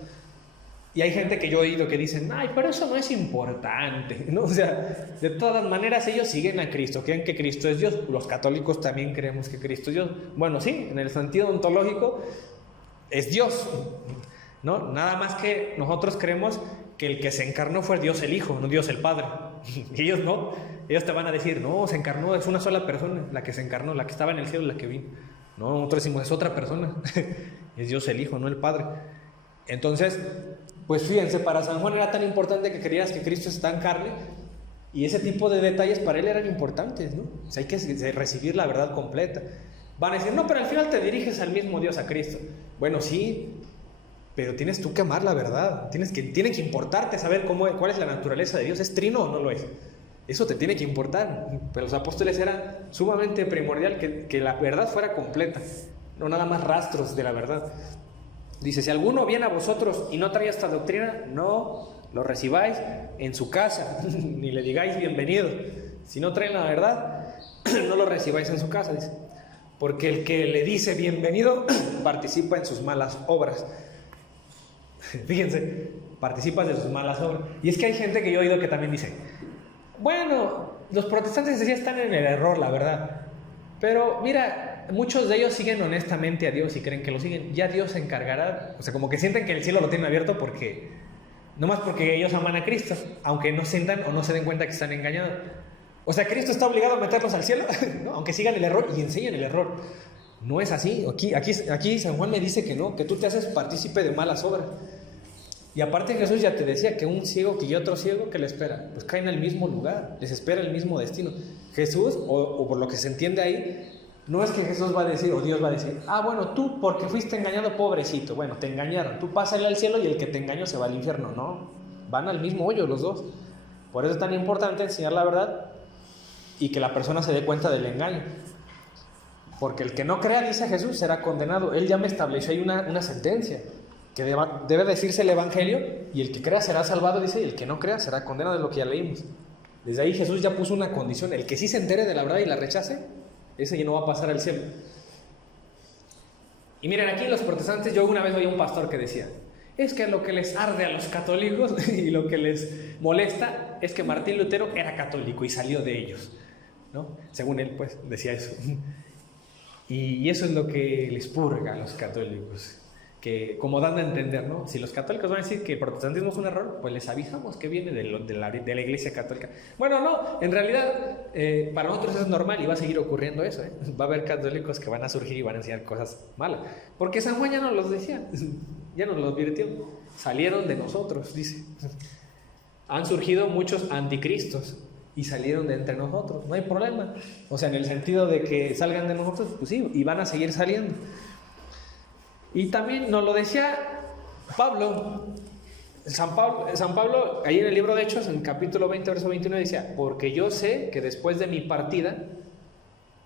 Y hay gente que yo he oído que dicen, ay, pero eso no es importante, ¿no? O sea, de todas maneras ellos siguen a Cristo, creen que Cristo es Dios. Los católicos también creemos que Cristo es Dios. Bueno, sí, en el sentido ontológico es Dios, ¿no? Nada más que nosotros creemos que el que se encarnó fue Dios el Hijo, no Dios el Padre. Y ellos no, ellos te van a decir, no, se encarnó, es una sola persona, la que se encarnó, la que estaba en el cielo, la que vino. No, nosotros decimos, es otra persona, es Dios el Hijo, no el Padre. Entonces, pues fíjense, para San Juan era tan importante que creías que Cristo está en carne, y ese tipo de detalles para él eran importantes, ¿no? O sea, hay que recibir la verdad completa. Van a decir, no, pero al final te diriges al mismo Dios, a Cristo. Bueno, sí, pero tienes tú que amar la verdad, tiene que importarte saber cuál es la naturaleza de Dios, ¿es trino o no lo es? Eso te tiene que importar. Pero los apóstoles eran sumamente primordial que la verdad fuera completa, no nada más rastros de la verdad. Dice, si alguno viene a vosotros y no trae esta doctrina, no lo recibáis en su casa, ni le digáis bienvenido. Si no traen la verdad, no lo recibáis en su casa, dice. Porque el que le dice bienvenido participa en sus malas obras. Fíjense, participas de sus malas obras. Y es que hay gente que yo he oído que también dice, bueno, los protestantes sí están en el error, la verdad. Pero mira, muchos de ellos siguen honestamente a Dios y creen que lo siguen. Ya Dios se encargará. O sea, como que sienten que el cielo lo tienen abierto nomás porque ellos aman a Cristo, aunque no sientan o no se den cuenta que están engañados. O sea, ¿Cristo está obligado a meterlos al cielo? ¿No? Aunque sigan el error y enseñen el error. No es así. Aquí San Juan me dice que no, que tú te haces partícipe de malas obras. Y aparte Jesús ya te decía que un ciego y otro ciego, ¿qué le espera? Pues caen al mismo lugar, les espera el mismo destino. Jesús, o por lo que se entiende ahí, no es que Jesús va a decir, o Dios va a decir, bueno, tú porque fuiste engañado, pobrecito, bueno, te engañaron, tú pásale al cielo y el que te engañó se va al infierno. No, van al mismo hoyo los dos. Por eso es tan importante enseñar la verdad y que la persona se dé cuenta del engaño. Porque el que no crea, dice Jesús, será condenado. Él ya me estableció ahí una sentencia, que debe decirse el Evangelio, y el que crea será salvado, dice, y el que no crea será condenado, de lo que ya leímos. Desde ahí Jesús ya puso una condición, el que sí se entere de la verdad y la rechace, ese ya no va a pasar al cielo. Y miren, aquí los protestantes, yo una vez oí a un pastor que decía, es que lo que les arde a los católicos y lo que les molesta es que Martín Lutero era católico y salió de ellos, ¿no? Según él, pues, decía eso. Y eso es lo que les purga a los católicos. que como dando a entender, ¿no? Si los católicos van a decir que el protestantismo es un error, pues les avisamos que viene de la Iglesia Católica. Bueno, no, en realidad para nosotros es normal y va a seguir ocurriendo eso, ¿eh? Va a haber católicos que van a surgir y van a enseñar cosas malas, porque San Juan ya nos los decía, ya nos los advirtió, salieron de nosotros, dice. Han surgido muchos anticristos y salieron de entre nosotros, no hay problema, o sea, en el sentido de que salgan de nosotros, pues sí, y van a seguir saliendo. Y también nos lo decía San Pablo, ahí en el libro de Hechos, en capítulo 20, verso 21, decía: porque yo sé que después de mi partida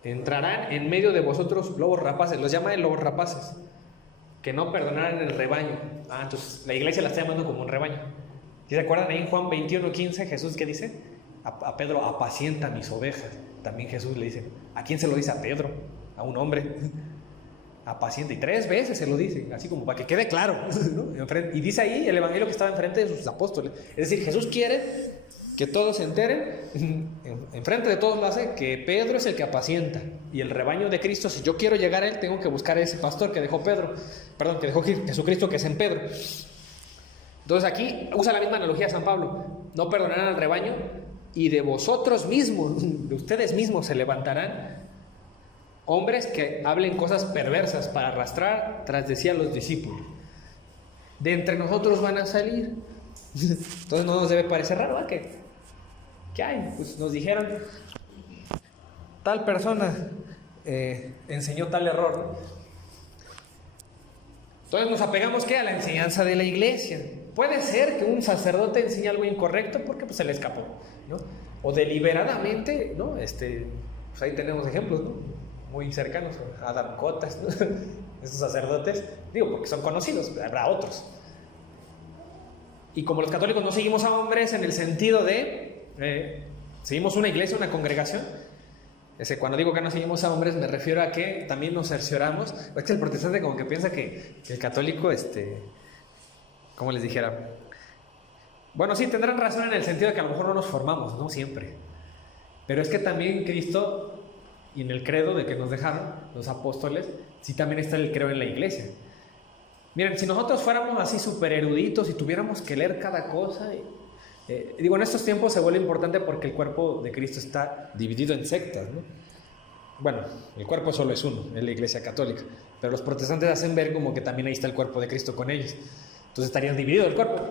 entrarán en medio de vosotros lobos rapaces, los llama de lobos rapaces, que no perdonarán el rebaño. Entonces la iglesia la está llamando como un rebaño. ¿Sí se acuerdan ahí en Juan 21:15, Jesús qué dice? A Pedro: apacienta mis ovejas. También Jesús le dice, ¿a quién se lo dice? A Pedro, a un hombre. Apacienta, y 3 veces se lo dice, así como para que quede claro, ¿no? Y dice ahí el evangelio que estaba enfrente de sus apóstoles. Es decir, Jesús quiere que todos se enteren, enfrente de todos lo hace, que Pedro es el que apacienta, y el rebaño de Cristo, si yo quiero llegar a él, tengo que buscar a ese pastor que dejó Jesucristo, que es en Pedro. Entonces aquí usa la misma analogía San Pablo: no perdonarán al rebaño, y de vosotros mismos, de ustedes mismos se levantarán hombres que hablen cosas perversas para arrastrar tras de sí a los discípulos. De entre nosotros van a salir. Entonces no nos debe parecer raro, ¿verdad? ¿Qué hay? Pues nos dijeron, tal persona enseñó tal error, ¿no? Entonces nos apegamos, ¿qué? A la enseñanza de la iglesia. Puede ser que un sacerdote enseñe algo incorrecto porque pues, se le escapó, ¿no? O deliberadamente, ¿no? Pues ahí tenemos ejemplos, ¿no? Muy cercanos, Adam Cotas, ¿no? Esos sacerdotes, digo, porque son conocidos, habrá otros. Y como los católicos no seguimos a hombres en el sentido de seguimos una iglesia, una congregación, cuando digo que no seguimos a hombres me refiero a que también nos cercioramos. Es que el protestante como que piensa que el católico, ¿cómo les dijera? Bueno, sí, tendrán razón en el sentido de que a lo mejor no nos formamos, no siempre, pero es que también Cristo, y en el credo de que nos dejaron los apóstoles, sí también está el credo en la iglesia. Miren, si nosotros fuéramos así súper eruditos y tuviéramos que leer cada cosa, en estos tiempos se vuelve importante porque el cuerpo de Cristo está dividido en sectas, ¿no? Bueno, el cuerpo solo es uno, es la iglesia católica, pero los protestantes hacen ver como que también ahí está el cuerpo de Cristo con ellos. Entonces estarían divididos el cuerpo.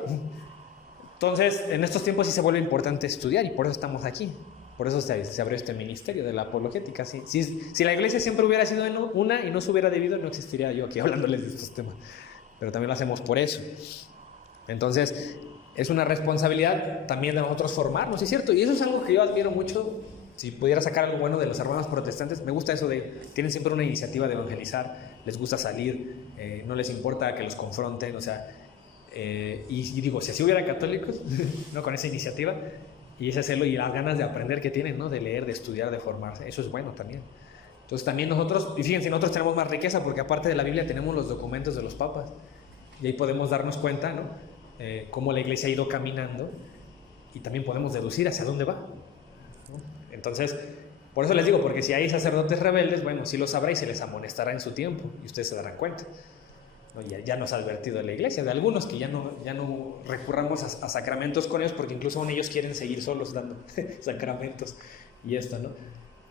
Entonces, en estos tiempos sí se vuelve importante estudiar y por eso estamos aquí. Por eso se abrió este ministerio de la apologética. Si la iglesia siempre hubiera sido una y no se hubiera dividido, no existiría yo aquí hablándoles de estos temas. Pero también lo hacemos por eso. Entonces, es una responsabilidad también de nosotros formarnos, ¿es cierto? Y eso es algo que yo admiro mucho. Si pudiera sacar algo bueno de los hermanos protestantes, me gusta eso de tienen siempre una iniciativa de evangelizar, les gusta salir, no les importa que los confronten, o sea, y digo, si así hubiera católicos, ¿no? Con esa iniciativa y ese celo y las ganas de aprender que tienen, ¿no? De leer, de estudiar, de formarse, eso es bueno también. Entonces también nosotros, y fíjense, nosotros tenemos más riqueza porque aparte de la Biblia tenemos los documentos de los papas y ahí podemos darnos cuenta, ¿no? Cómo la iglesia ha ido caminando y también podemos deducir hacia dónde va, ¿no? Entonces, por eso les digo, porque si hay sacerdotes rebeldes, bueno, sí lo sabrá y se les amonestará en su tiempo y ustedes se darán cuenta, ¿no? Ya nos ha advertido la iglesia de algunos que ya no recurramos a sacramentos con ellos porque incluso aún ellos quieren seguir solos dando sacramentos y esto, ¿no?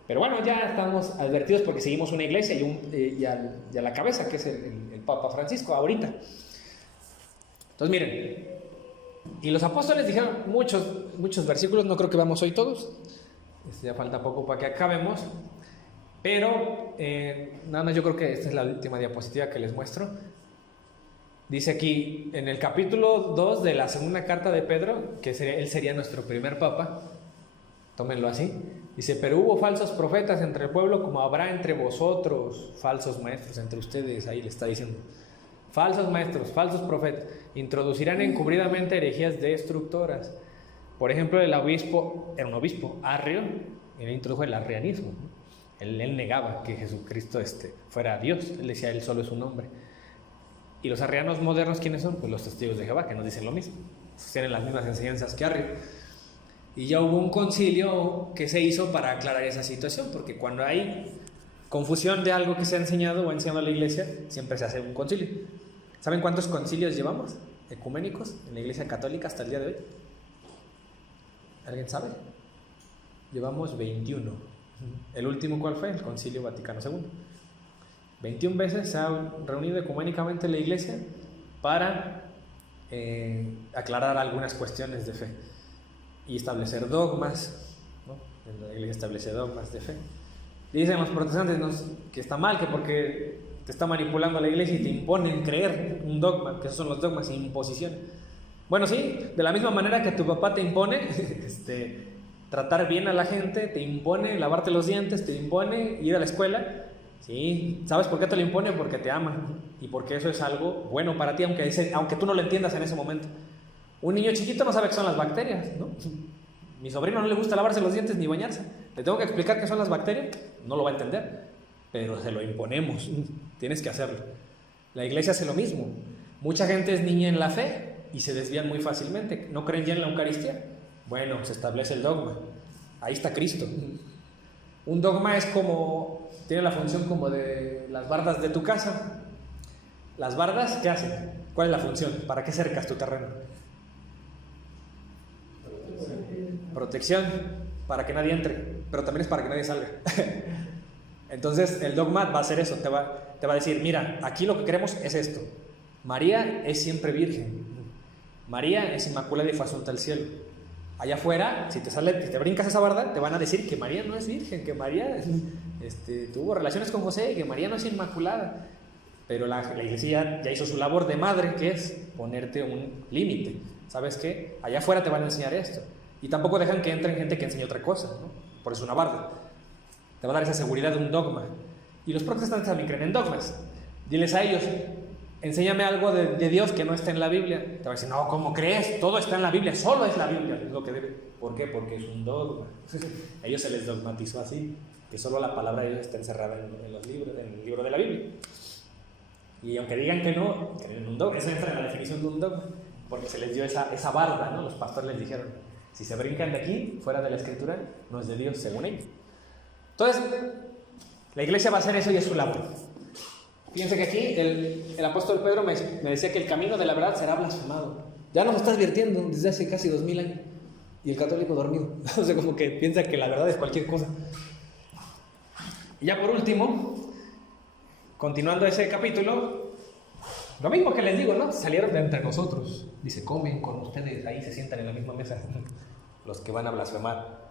Pero bueno, ya estamos advertidos porque seguimos una iglesia y a la cabeza, que es el Papa Francisco ahorita. Entonces miren, y los apóstoles dijeron muchos versículos, no creo que vamos hoy todos, ya falta poco para que acabemos, pero nada más yo creo que esta es la última diapositiva que les muestro. Dice aquí en el capítulo 2 de la segunda carta de Pedro, que él sería nuestro primer papa, tómenlo así, dice: pero hubo falsos profetas entre el pueblo, como habrá entre vosotros falsos maestros, entre ustedes, ahí le está diciendo, falsos maestros, falsos profetas, introducirán encubridamente herejías destructoras. Por ejemplo, era un obispo Arrio, él introdujo el arrianismo, ¿no? Él negaba que Jesucristo fuera Dios, él decía él solo es un hombre. Y los arrianos modernos, ¿quiénes son? Pues los testigos de Jehová, que nos dicen lo mismo, tienen las mismas enseñanzas que Arrio. Y ya hubo un concilio que se hizo para aclarar esa situación, porque cuando hay confusión de algo que se ha enseñado o ha enseñado la iglesia, siempre se hace un concilio. ¿Saben cuántos concilios llevamos ecuménicos en la Iglesia Católica hasta el día de hoy? ¿Alguien sabe? Llevamos 21. ¿El último cuál fue? El Concilio Vaticano II. 21 veces se ha reunido ecuménicamente la Iglesia para aclarar algunas cuestiones de fe y establecer dogmas, ¿no? La Iglesia establece dogmas de fe. Dicen los protestantes que está mal, que porque te está manipulando la Iglesia y te imponen creer un dogma, que esos son los dogmas, imposición. Bueno, sí, de la misma manera que tu papá te impone tratar bien a la gente, te impone lavarte los dientes, te impone ir a la escuela. Sí, ¿sabes por qué te lo impone? Porque te ama y porque eso es algo bueno para ti, aunque tú no lo entiendas en ese momento. Un niño chiquito no sabe qué son las bacterias, ¿no? Mi sobrino no le gusta lavarse los dientes ni bañarse. ¿Le tengo que explicar qué son las bacterias? No lo va a entender, pero se lo imponemos. Tienes que hacerlo. La Iglesia hace lo mismo. Mucha gente es niña en la fe y se desvían muy fácilmente. ¿No creen ya en la Eucaristía? Bueno, se establece el dogma. Ahí está Cristo. Un dogma es como, tiene la función como de las bardas de tu casa. Las bardas, ¿qué hacen? ¿Cuál es la función? ¿Para qué cercas tu terreno? Protección, para que nadie entre, pero también es para que nadie salga. Entonces el dogma va a hacer eso, te va a decir, mira, aquí lo que queremos es esto. María es siempre virgen. María es inmaculada y fue asunta al cielo. Allá afuera, si te brincas esa barda, te van a decir que María no es virgen, que María tuvo relaciones con José, que María no es inmaculada. Pero la Iglesia ya hizo su labor de madre, que es ponerte un límite. ¿Sabes qué? Allá afuera te van a enseñar esto. Y tampoco dejan que entren gente que enseñe otra cosa, ¿no? Por eso una barda. Te va a dar esa seguridad de un dogma. Y los protestantes también creen en dogmas. Diles a ellos, enséñame algo de Dios que no está en la Biblia. Te va a decir, no, ¿cómo crees? Todo está en la Biblia, solo es la Biblia, es lo que debe. ¿Por qué? Porque es un dogma. A ellos se les dogmatizó así, que solo la palabra de Dios está encerrada en los libros, en el libro de la Biblia. Y aunque digan que no, creen en un dogma. Eso entra en la definición de un dogma, porque se les dio esa barda, ¿no? Los pastores les dijeron, si se brincan de aquí, fuera de la Escritura, no es de Dios, según ellos. Entonces, la Iglesia va a hacer eso y es su labor. Fíjense que aquí el apóstol Pedro me decía que el camino de la verdad será blasfemado. Ya nos está advirtiendo desde hace casi 2000 años. Y el católico dormido. O sea, como que piensa que la verdad es cualquier cosa. Y ya por último, continuando ese capítulo, lo mismo que les digo, ¿no? Salieron de entre nosotros. Dice, comen con ustedes, ahí se sientan en la misma mesa los que van a blasfemar.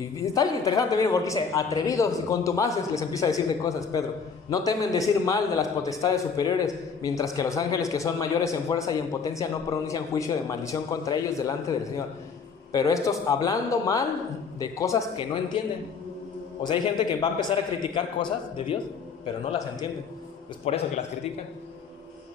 Y está bien interesante, miren, porque dice, atrevidos y contumaces, les empieza a decir de cosas, Pedro. No temen decir mal de las potestades superiores, mientras que los ángeles que son mayores en fuerza y en potencia no pronuncian juicio de maldición contra ellos delante del Señor. Pero estos hablando mal de cosas que no entienden. O sea, hay gente que va a empezar a criticar cosas de Dios, pero no las entiende. Es por eso que las critican.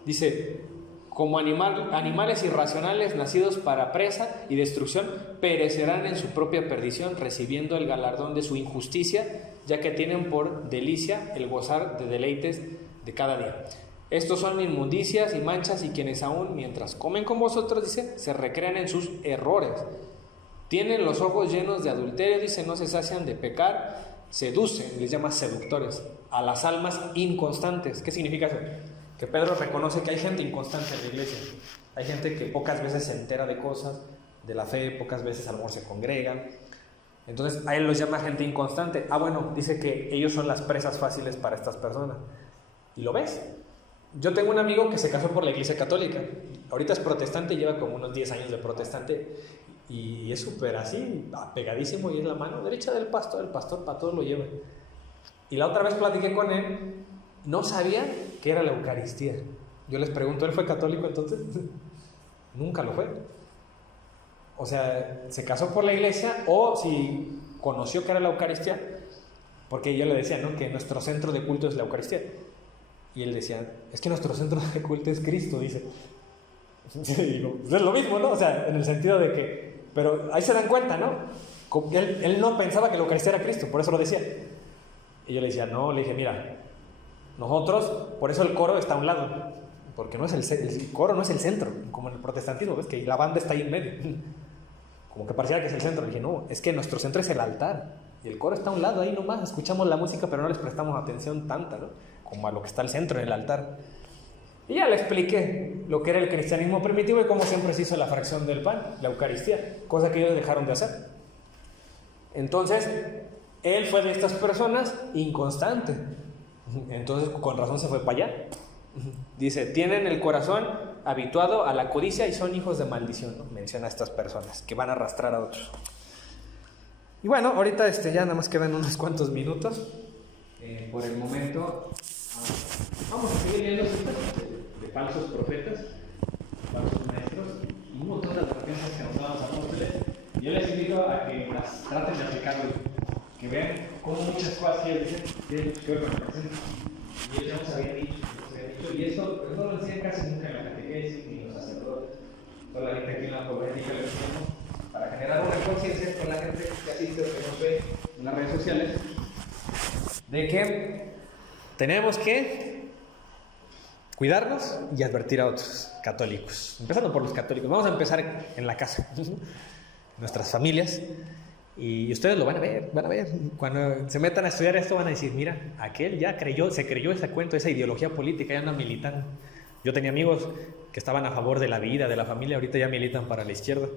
Dice, como animales irracionales nacidos para presa y destrucción, perecerán en su propia perdición, recibiendo el galardón de su injusticia, ya que tienen por delicia el gozar de deleites de cada día. Estos son inmundicias y manchas, y quienes aún, mientras comen con vosotros, dice, se recrean en sus errores. Tienen los ojos llenos de adulterio, dice, no se sacian de pecar, seducen, les llama seductores, a las almas inconstantes. ¿Qué significa eso? Que Pedro reconoce que hay gente inconstante en la iglesia. Hay gente que pocas veces se entera de cosas, de la fe, pocas veces a lo mejor se congregan. Entonces a él los llama gente inconstante. Bueno, dice que ellos son las presas fáciles para estas personas. ¿Y lo ves? Yo tengo un amigo que se casó por la iglesia católica. Ahorita es protestante, lleva como unos 10 años de protestante. Y es súper así, pegadísimo, y es la mano derecha del pastor. El pastor para todo lo lleva. Y la otra vez platiqué con él. No sabía qué era la Eucaristía. Yo les pregunto, ¿él fue católico entonces? Nunca lo fue. O sea, se casó por la iglesia, o si conoció que era la Eucaristía, porque yo le decía, ¿no?, que nuestro centro de culto es la Eucaristía. Y él decía, es que nuestro centro de culto es Cristo, dice. Y digo, pues es lo mismo, ¿no? O sea, en el sentido de que, pero ahí se dan cuenta, ¿no? Él no pensaba que la Eucaristía era Cristo, por eso lo decía. Y yo le decía, no, le dije, mira, nosotros, por eso el coro está a un lado, porque no es el coro no es el centro, como en el protestantismo, ves que la banda está ahí en medio, como que pareciera que es el centro. Le dije, no, es que nuestro centro es el altar, y el coro está a un lado, ahí nomás, escuchamos la música, pero no les prestamos atención tanta, ¿no?, como a lo que está al centro, en el altar. Y ya le expliqué lo que era el cristianismo primitivo y cómo siempre se hizo la fracción del pan, la Eucaristía, cosa que ellos dejaron de hacer. Entonces, él fue de estas personas inconstante. Entonces, con razón se fue para allá. Dice, tienen el corazón habituado a la codicia y son hijos de maldición, ¿no? Menciona a estas personas que van a arrastrar a otros. Y bueno, ahorita ya nada más quedan unos cuantos minutos. Por el momento, vamos a seguir viendo citas de falsos profetas, falsos maestros, y un montón de advertencias que nos daban los apóstoles. Yo les invito a que las traten de aplicar hoy, que vean cómo muchas cosas que ellos dicen tienen que ver con el presente. Y ellos ya nos habían dicho, y esto pues, no lo enseñan casi nunca en la catequesis ni los sacerdotes, solamente aquí en la pobreza lo decimos, para generar una conciencia con la gente que asiste o que nos ve en las redes sociales, de que tenemos que cuidarnos y advertir a otros católicos, empezando por los católicos. Vamos a empezar en la casa, nuestras familias, y ustedes lo van a ver, cuando se metan a estudiar esto van a decir, mira, aquel ya se creyó ese cuento, esa ideología política, ya anda militando. Yo tenía amigos que estaban a favor de la vida, de la familia, ahorita ya militan para la izquierda,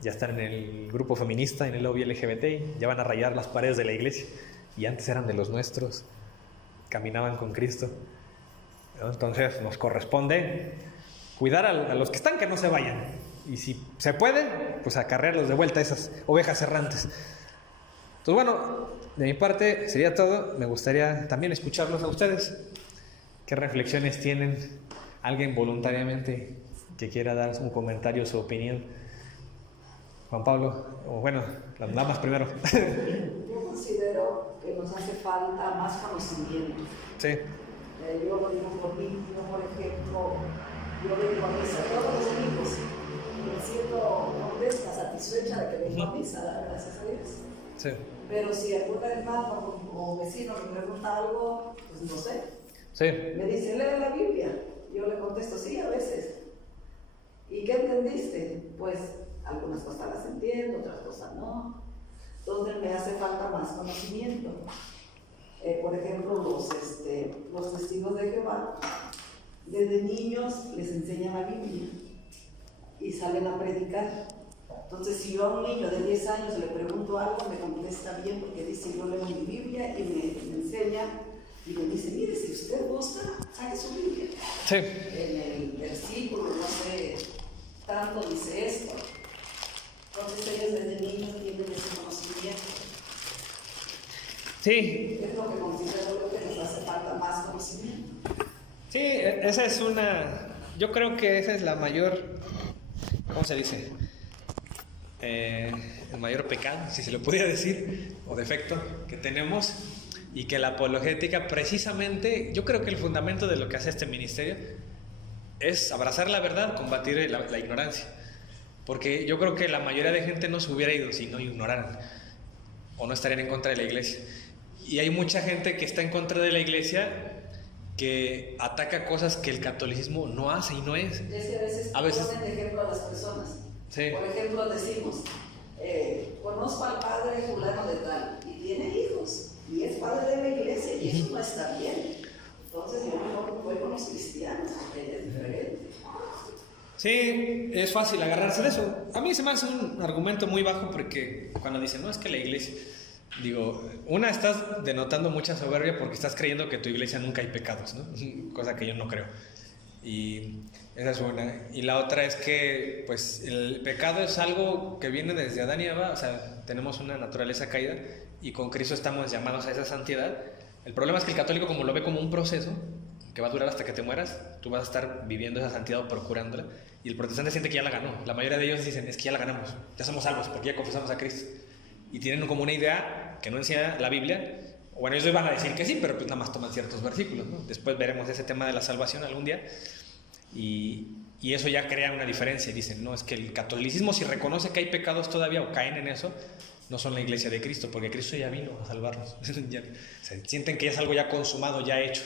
ya están en el grupo feminista, en el lobby LGBT, ya van a rayar las paredes de la iglesia, y antes eran de los nuestros, caminaban con Cristo. Entonces nos corresponde cuidar a los que están, que no se vayan, y si se puede, pues acarrearlos de vuelta a esas ovejas errantes. Entonces bueno, de mi parte sería todo. Me gustaría también escucharlos a ustedes. ¿Qué reflexiones tienen? Alguien voluntariamente que quiera dar un comentario, su opinión. Juan Pablo, o bueno, las damas primero. Yo considero que nos hace falta más conocimiento. Sí. Yo lo digo por mí, yo por ejemplo, yo vengo a misa todos los domingos y me siento contenta, satisfecha de que vengo a misa, gracias a Dios. Sí. Pero si algún hermano o vecino me pregunta algo, pues no sé. Sí. Me dice, lee la Biblia. Yo le contesto, sí, a veces. ¿Y qué entendiste? Pues algunas cosas las entiendo, otras cosas no. Entonces me hace falta más conocimiento. Por ejemplo, los testigos de Jehová, desde niños les enseñan la Biblia y salen a predicar. Entonces, si yo a un niño de 10 años le pregunto algo, me contesta bien porque dice, yo leo mi Biblia y me enseña y me dice, mire, si usted gusta, saque su Biblia. Sí. En el versículo, no sé, tanto dice esto. Entonces ellos desde niños tienen ese conocimiento. Sí. Es lo que considero que nos hace falta más conocimiento. Sí, esa es yo creo que esa es la mayor, ¿cómo se dice? El mayor pecado, si se lo pudiera decir, o defecto que tenemos, y que la apologética precisamente, yo creo que el fundamento de lo que hace este ministerio es abrazar la verdad, combatir la ignorancia, porque yo creo que la mayoría de gente no se hubiera ido si no ignoraran, o no estarían en contra de la iglesia, y hay mucha gente que está en contra de la iglesia que ataca cosas que el catolicismo no hace y no es. Es que a veces ponen de ejemplo a las personas. Sí. Por ejemplo, decimos, conozco al padre fulano de tal, y tiene hijos, y es padre de la iglesia, y eso no está bien. Entonces yo mejor voy con los cristianos, porque es diferente. Sí, es fácil agarrarse de eso. A mí se me hace un argumento muy bajo porque cuando dicen, no, es que la iglesia... Digo, estás denotando mucha soberbia porque estás creyendo que en tu iglesia nunca hay pecados, ¿no? Cosa que yo no creo. Y esa es una. Y la otra es que, pues, el pecado es algo que viene desde Adán y Eva, o sea, tenemos una naturaleza caída y con Cristo estamos llamados a esa santidad. El problema es que el católico, como lo ve como un proceso que va a durar hasta que te mueras, tú vas a estar viviendo esa santidad o procurándola, y el protestante siente que ya la ganó. La mayoría de ellos dicen, es que ya la ganamos, ya somos salvos porque ya confesamos a Cristo. Y tienen como una idea que no enseña la Biblia. Bueno, ellos van a decir que sí, pero pues nada más toman ciertos versículos, ¿no? Después veremos ese tema de la salvación algún día. Y eso ya crea una diferencia. Dicen, no, es que el catolicismo, si reconoce que hay pecados todavía o caen en eso, no son la iglesia de Cristo, porque Cristo ya vino a salvarnos. Sienten que es algo ya consumado, ya hecho,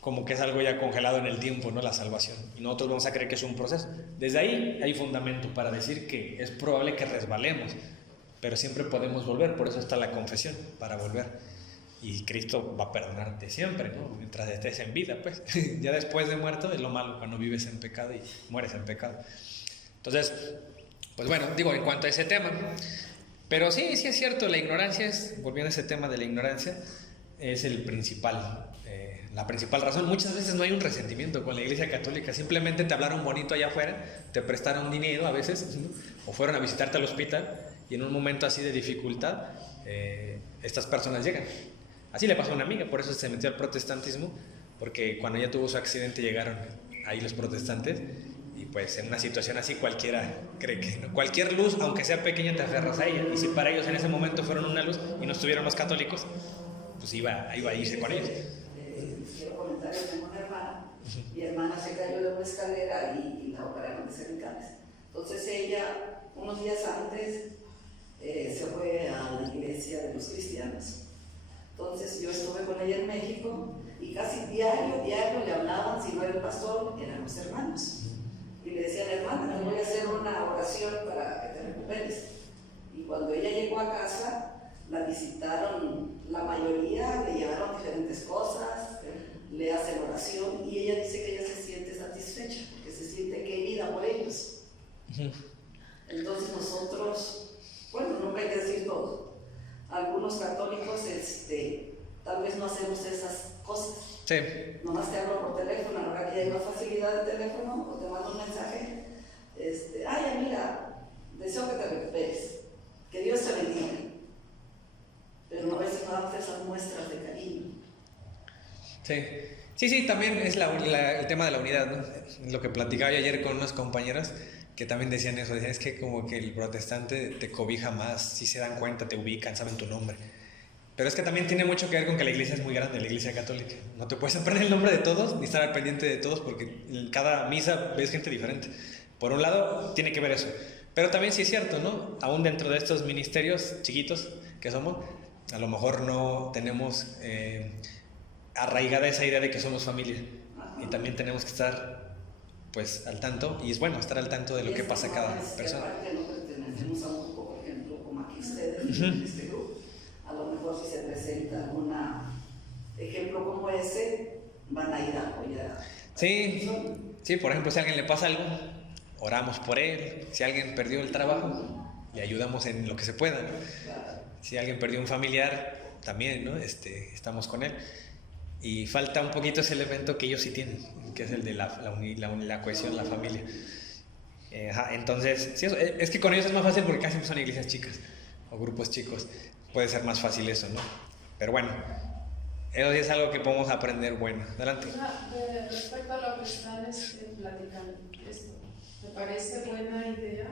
como que es algo ya congelado en el tiempo, ¿no? La salvación. Y nosotros vamos a creer que es un proceso. Desde ahí hay fundamento para decir que es probable que resbalemos, pero siempre podemos volver. Por eso está la confesión, para volver. y Cristo va a perdonarte siempre, ¿no? Mientras estés en vida, pues. Ya después de muerto es lo malo cuando vives en pecado y mueres en pecado. Entonces, pues bueno, digo, en cuanto a ese tema, pero sí es cierto, la ignorancia volviendo a ese tema de la ignorancia, es la principal razón. Muchas veces no hay un resentimiento con la Iglesia Católica, simplemente te hablaron bonito allá afuera, te prestaron dinero a veces, ¿no? O fueron a visitarte al hospital, y en un momento así de dificultad, estas personas llegan. Así le pasó a una amiga, por eso se metió al protestantismo, porque cuando ella tuvo su accidente llegaron ahí los protestantes, y pues en una situación así cualquiera cree que ¿no? Cualquier luz, aunque sea pequeña, te aferras a ella, y si para ellos en ese momento fueron una luz y no estuvieron los católicos, pues iba a irse con ellos. Quiero comentar, yo tengo una hermana, mi hermana se cayó de una escalera y la operaron de cervicales. Entonces ella, unos días antes, se fue a la iglesia de los cristianos. Entonces yo estuve con ella en México y casi diario le hablaban, si no era el pastor, eran los hermanos. Y le decían, hermana, te voy a hacer una oración para que te recuperes. Y cuando ella llegó a casa, la visitaron la mayoría, le llevaron diferentes cosas, le hacen oración y ella dice que ella se siente satisfecha, porque se siente querida por ellos. Entonces nosotros, bueno, nunca hay que decir todo. Algunos católicos tal vez no hacemos esas cosas. Sí. Nomás te hablo por teléfono, ahora que ya hay más facilidad de teléfono, o te mando un mensaje. Ay, amiga, deseo que te recuperes, que Dios te bendiga. Pero no a veces no damos esas muestras de cariño. Sí, también es el tema de la unidad, ¿no? Lo que platicaba yo ayer con unas compañeras que también decían eso, decían, es que como que el protestante te cobija más, si se dan cuenta, te ubican, saben tu nombre. Pero es que también tiene mucho que ver con que la iglesia es muy grande, la iglesia católica. No te puedes aprender el nombre de todos ni estar al pendiente de todos porque en cada misa ves gente diferente. Por un lado, tiene que ver eso. Pero también sí es cierto, ¿no? Aún dentro de estos ministerios chiquitos que somos, a lo mejor no tenemos arraigada esa idea de que somos familia. Y también tenemos que estar, pues, al tanto. Y es bueno estar al tanto de lo que pasa cada persona. Aparte no pertenecemos a un grupo, por ejemplo, como aquí ustedes, en este grupo. A lo mejor si se presenta un ejemplo como ese, van a ir a apoyar. Sí, por ejemplo, si a alguien le pasa algo, oramos por él. Si alguien perdió el trabajo, le ayudamos en lo que se pueda, ¿no? Si alguien perdió un familiar, también, ¿no? Estamos con él. Y falta un poquito ese elemento que ellos sí tienen, que es el de la cohesión, la familia. Entonces, sí, es que con ellos es más fácil porque casi son iglesias chicas o grupos chicos. Puede ser más fácil eso, ¿no? Pero bueno, eso sí es algo que podemos aprender bueno. Adelante. Respecto a lo que están platicando, me parece buena idea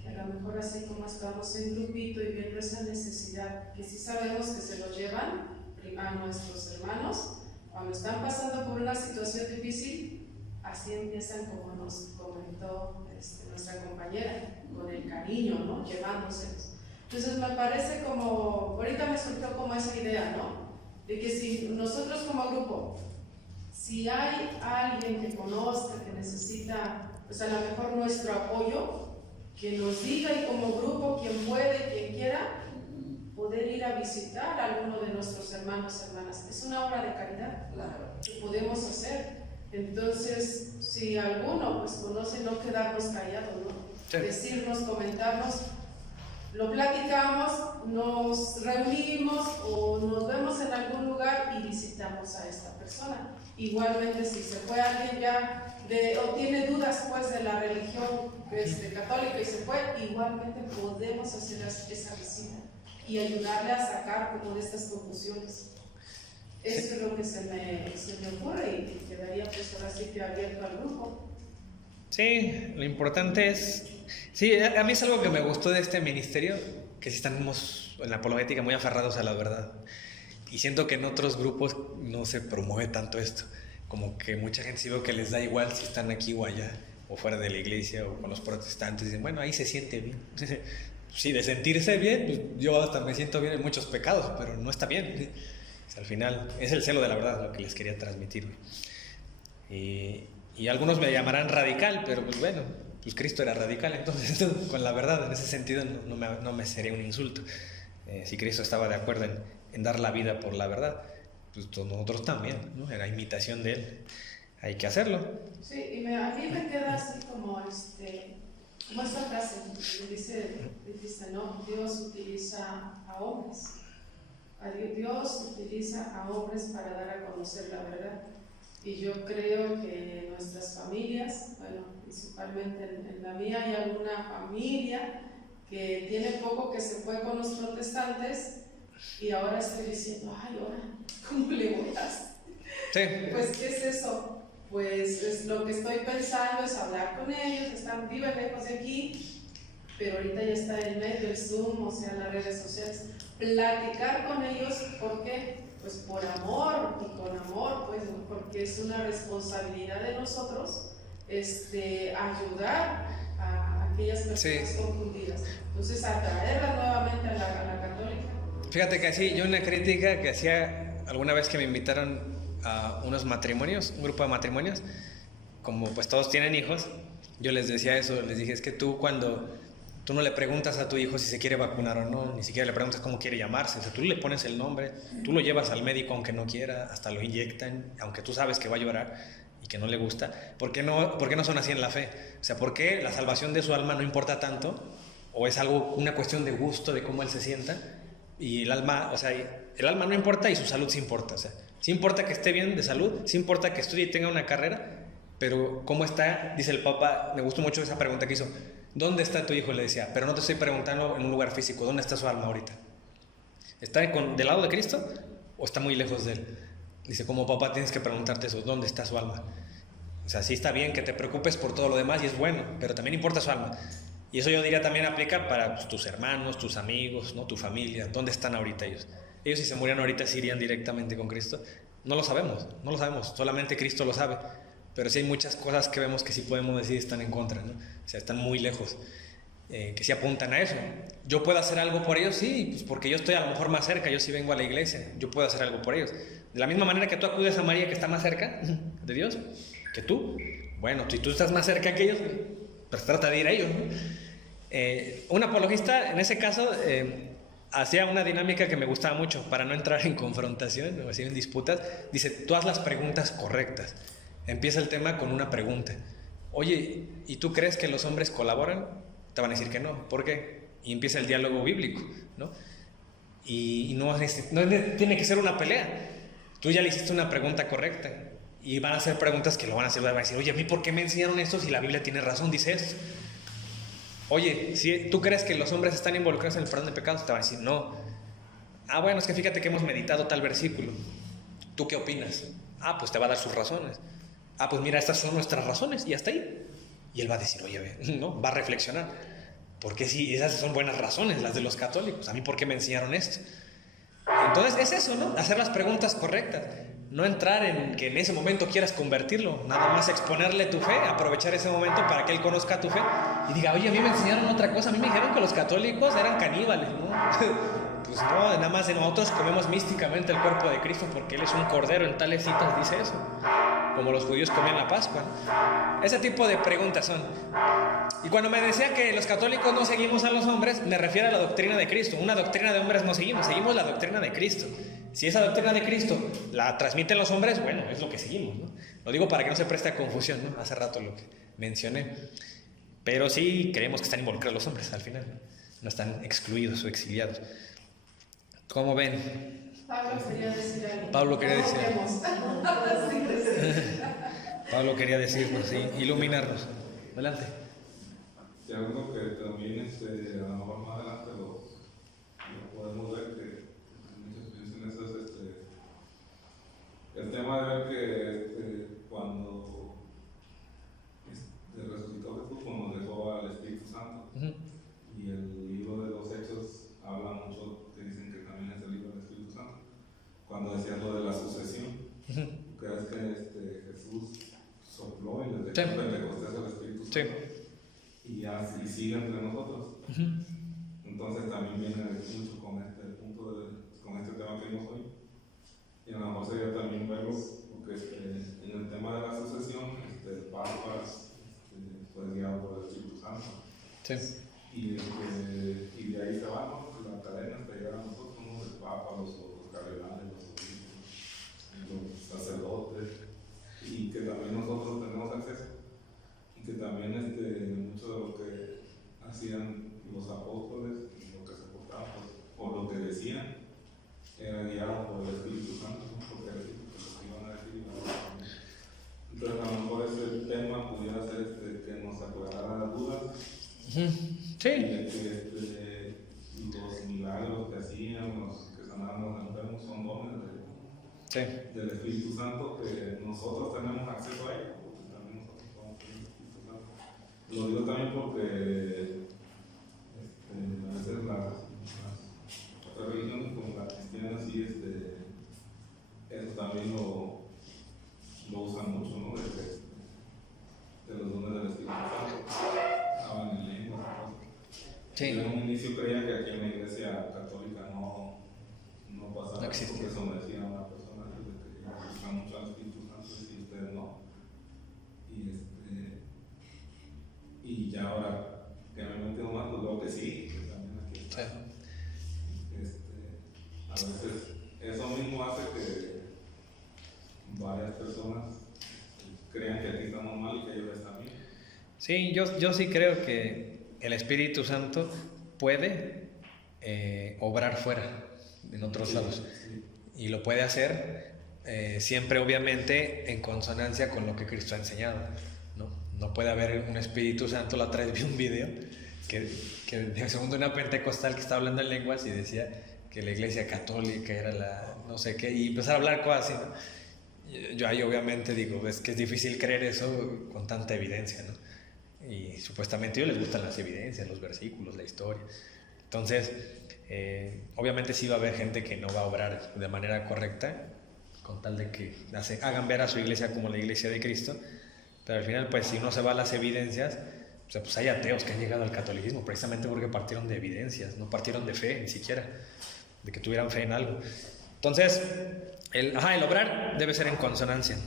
que a lo mejor así como estamos en grupito y viendo esa necesidad, que sí sabemos que se lo llevan a nuestros hermanos, cuando están pasando por una situación difícil, así empiezan como nos comentó nuestra compañera, con el cariño, ¿no? Llevándoselos. Entonces me parece como, ahorita me surgió como esa idea, ¿no? De que si nosotros como grupo, si hay alguien que conozca, que necesita, pues a lo mejor nuestro apoyo, que nos diga y como grupo, quien puede, quien quiera, poder ir a visitar a alguno de nuestros hermanos, hermanas. Es una obra de caridad que podemos hacer. Entonces, si alguno pues conoce, no quedarnos callados, ¿no? Sí. Decirnos, comentarnos, lo platicamos, nos reunimos o nos vemos en algún lugar y visitamos a esta persona. Igualmente, si se fue alguien ya o tiene dudas pues de la religión católica y se fue, igualmente podemos hacer esa visita y ayudarle a sacar como de estas conclusiones. Eso es lo que se me ocurre y quedaría pues ahora sí que abierto al grupo. Sí, lo importante es... Sí, a mí es algo que me gustó de este ministerio, que sí estamos en la apologética muy aferrados a la verdad. Y siento que en otros grupos no se promueve tanto esto. Como que mucha gente sí veo que les da igual si están aquí o allá, o fuera de la iglesia, o con los protestantes. Dicen, bueno, ahí se siente bien. Sí, de sentirse bien, pues yo hasta me siento bien en muchos pecados, pero no está bien. Al final, es el celo de la verdad lo que les quería transmitir. Y algunos me llamarán radical, pero pues bueno, pues Cristo era radical, entonces con la verdad, en ese sentido no me sería un insulto. Si Cristo estaba de acuerdo en dar la vida por la verdad. Pues nosotros también, ¿no? En la imitación de Él hay que hacerlo. Sí, y a mí me queda así como esta frase, dice, ¿no? Dios utiliza a hombres. Dios utiliza a hombres para dar a conocer la verdad. Y yo creo que nuestras familias, bueno, principalmente en la mía hay alguna familia que tiene poco que se fue con los protestantes y ahora estoy diciendo, ay, ahora, ¿cómo le voy a hacer? Sí. Pues, ¿qué es eso? Pues es lo que estoy pensando es hablar con ellos, viven lejos de aquí, pero ahorita ya está en medio el Zoom, o sea, las redes sociales. Platicar con ellos, ¿por qué? Pues por amor, y con amor, pues porque es una responsabilidad de nosotros ayudar a aquellas personas confundidas. Entonces, atraerlas nuevamente a la católica. Fíjate que así, yo una crítica que hacía alguna vez que me invitaron a unos matrimonios, un grupo de matrimonios, como pues todos tienen hijos, yo les decía eso, les dije, es que tú cuando tú no le preguntas a tu hijo si se quiere vacunar o no, ni siquiera le preguntas cómo quiere llamarse, o sea, tú le pones el nombre, tú lo llevas al médico aunque no quiera, hasta lo inyectan, aunque tú sabes que va a llorar y que no le gusta. ¿Por qué no son así en la fe? O sea, ¿por qué la salvación de su alma no importa tanto? ¿O es una cuestión de gusto, de cómo él se sienta? Y el alma, o sea, el alma no importa y su salud sí importa, o sea, sí importa que esté bien de salud, sí importa que estudie y tenga una carrera, pero ¿cómo está? Dice el Papa, me gustó mucho esa pregunta que hizo, ¿dónde está tu hijo? Le decía, pero no te estoy preguntando en un lugar físico, ¿dónde está su alma ahorita? ¿Está del lado de Cristo o está muy lejos de Él? Dice, como papá tienes que preguntarte eso, ¿dónde está su alma? O sea, sí está bien que te preocupes por todo lo demás y es bueno, pero también importa su alma. Y eso yo diría también aplica para pues, tus hermanos, tus amigos, ¿no? Tu familia, ¿dónde están ahorita ellos? Ellos si se murieran ahorita se irían directamente con Cristo. No lo sabemos, solamente Cristo lo sabe. Pero sí hay muchas cosas que vemos que sí podemos decir están en contra, ¿no? O sea, están muy lejos, que sí apuntan a eso. ¿Yo puedo hacer algo por ellos? Sí, pues porque yo estoy a lo mejor más cerca, yo sí vengo a la iglesia, yo puedo hacer algo por ellos. De la misma manera que tú acudes a María, que está más cerca de Dios que tú. Bueno, si tú estás más cerca que ellos, pues trata de ir a ellos, ¿no? Un apologista, en ese caso, hacía una dinámica que me gustaba mucho para no entrar en confrontación o así en disputas. Dice, tú haz las preguntas correctas. Empieza el tema con una pregunta. Oye, ¿y tú crees que los hombres colaboran? Te van a decir que no. ¿Por qué? Y empieza el diálogo bíblico, ¿no? Y no tiene que ser una pelea. Tú ya le hiciste una pregunta correcta. Y van a hacer preguntas que lo van a hacer. Van a decir, oye, ¿a mí por qué me enseñaron esto si la Biblia tiene razón? Dice esto. Oye, si tú crees que los hombres están involucrados en el perdón de pecados, te van a decir, no. Ah, bueno, es que fíjate que hemos meditado tal versículo. ¿Tú qué opinas? Ah, pues te va a dar sus razones. Ah, pues mira, estas son nuestras razones y hasta ahí. Y él va a decir, oye, ¿no? Va a reflexionar. Porque sí, esas son buenas razones, las de los católicos. ¿A mí por qué me enseñaron esto? Entonces es eso, ¿no? Hacer las preguntas correctas. No entrar en que en ese momento quieras convertirlo. Nada más exponerle tu fe, aprovechar ese momento para que él conozca tu fe. Y diga, oye, a mí me enseñaron otra cosa. A mí me dijeron que los católicos eran caníbales, ¿no? Pues no, nada más de nosotros comemos místicamente el cuerpo de Cristo porque Él es un cordero, en tales citas dice eso, como los judíos comían la Pascua, ¿no? Ese tipo de preguntas son. Y cuando me decía que los católicos no seguimos a los hombres, me refiero a la doctrina de Cristo. Una doctrina de hombres no seguimos la doctrina de Cristo. Si esa doctrina de Cristo la transmiten los hombres, bueno, es lo que seguimos, ¿no? Lo digo para que no se preste a confusión, ¿no? Hace rato lo que mencioné. Pero sí creemos que están involucrados los hombres al final, ¿no? No están excluidos o exiliados. ¿Cómo ven? Pablo quería decir algo. Pablo quería decir algo. Pablo quería decirnos, sí, iluminarnos. Adelante. Y algo que también a lo mejor más adelante lo podemos ver que muchos piensan eso es el tema de ver que cuando resucitó Jesús, cuando dejó al Espíritu Santo, y el libro de los Hechos habla mucho, te dicen que también es el libro del Espíritu Santo, cuando decía lo de la sucesión. ¿Crees que Jesús sopló y les dejó el Pentecostés al Espíritu Santo? Sí. Y sigue entre nosotros? Entonces también viene mucho con este punto, con este tema que vimos hoy. Y a lo mejor sería también verlo, porque en el tema de la sucesión, el Papa fue guiado por el Espíritu Santo. Sí. Y de ahí se va, ¿no? La cadena hasta llegar a nosotros, ¿no? El Papa, los cardenales, los sacerdotes, y que también nosotros tenemos acceso, y que también mucho de lo que hacían los apóstoles, lo que se portaban, pues, o lo que decían, era guiado por el Espíritu Santo, ¿no? Porque era lo que iban a decir. Entonces, a lo mejor ese tema pudiera ser que nos aclarara dudas. Sí. Y de que los milagros que hacían, los que sanaban a los enfermos, son dones del Espíritu Santo, que nosotros tenemos acceso a ellos, porque también nosotros somos el Espíritu Santo. Lo digo también porque a veces las otras religiones, como la cristiana, sí, eso también lo usan mucho, ¿no? De los dones del Espíritu Santo. Hablan en lenguas, ¿no? Sí. Yo en un inicio creía que aquí en la iglesia católica no pasaba, no existía. porque eso me decía una persona de que usan mucho al Espíritu Santo y ustedes no. Y ya ahora que me he metido más, pues veo que sí, que también aquí está. A veces eso mismo hace que varias personas crean que aquí estamos mal y que ellos están bien. Sí, yo sí creo que el Espíritu Santo puede obrar fuera, en otros lados, y lo puede hacer siempre obviamente en consonancia con lo que Cristo ha enseñado, ¿no? No puede haber un Espíritu Santo. La otra vez vi un video que según de una pentecostal que estaba hablando en lenguas y decía que la iglesia católica era la no sé qué, y empezar a hablar cosas así, ¿no? Yo ahí obviamente digo, es que es difícil creer eso con tanta evidencia, ¿no? Y supuestamente a ellos les gustan las evidencias, los versículos, la historia. Entonces, obviamente sí va a haber gente que no va a obrar de manera correcta, con tal de que hagan ver a su iglesia como la iglesia de Cristo. Pero al final, pues si uno se va a las evidencias, o sea, pues hay ateos que han llegado al catolicismo precisamente porque partieron de evidencias, no partieron de fe ni siquiera, de que tuvieran fe en algo. Entonces, el obrar debe ser en consonancia.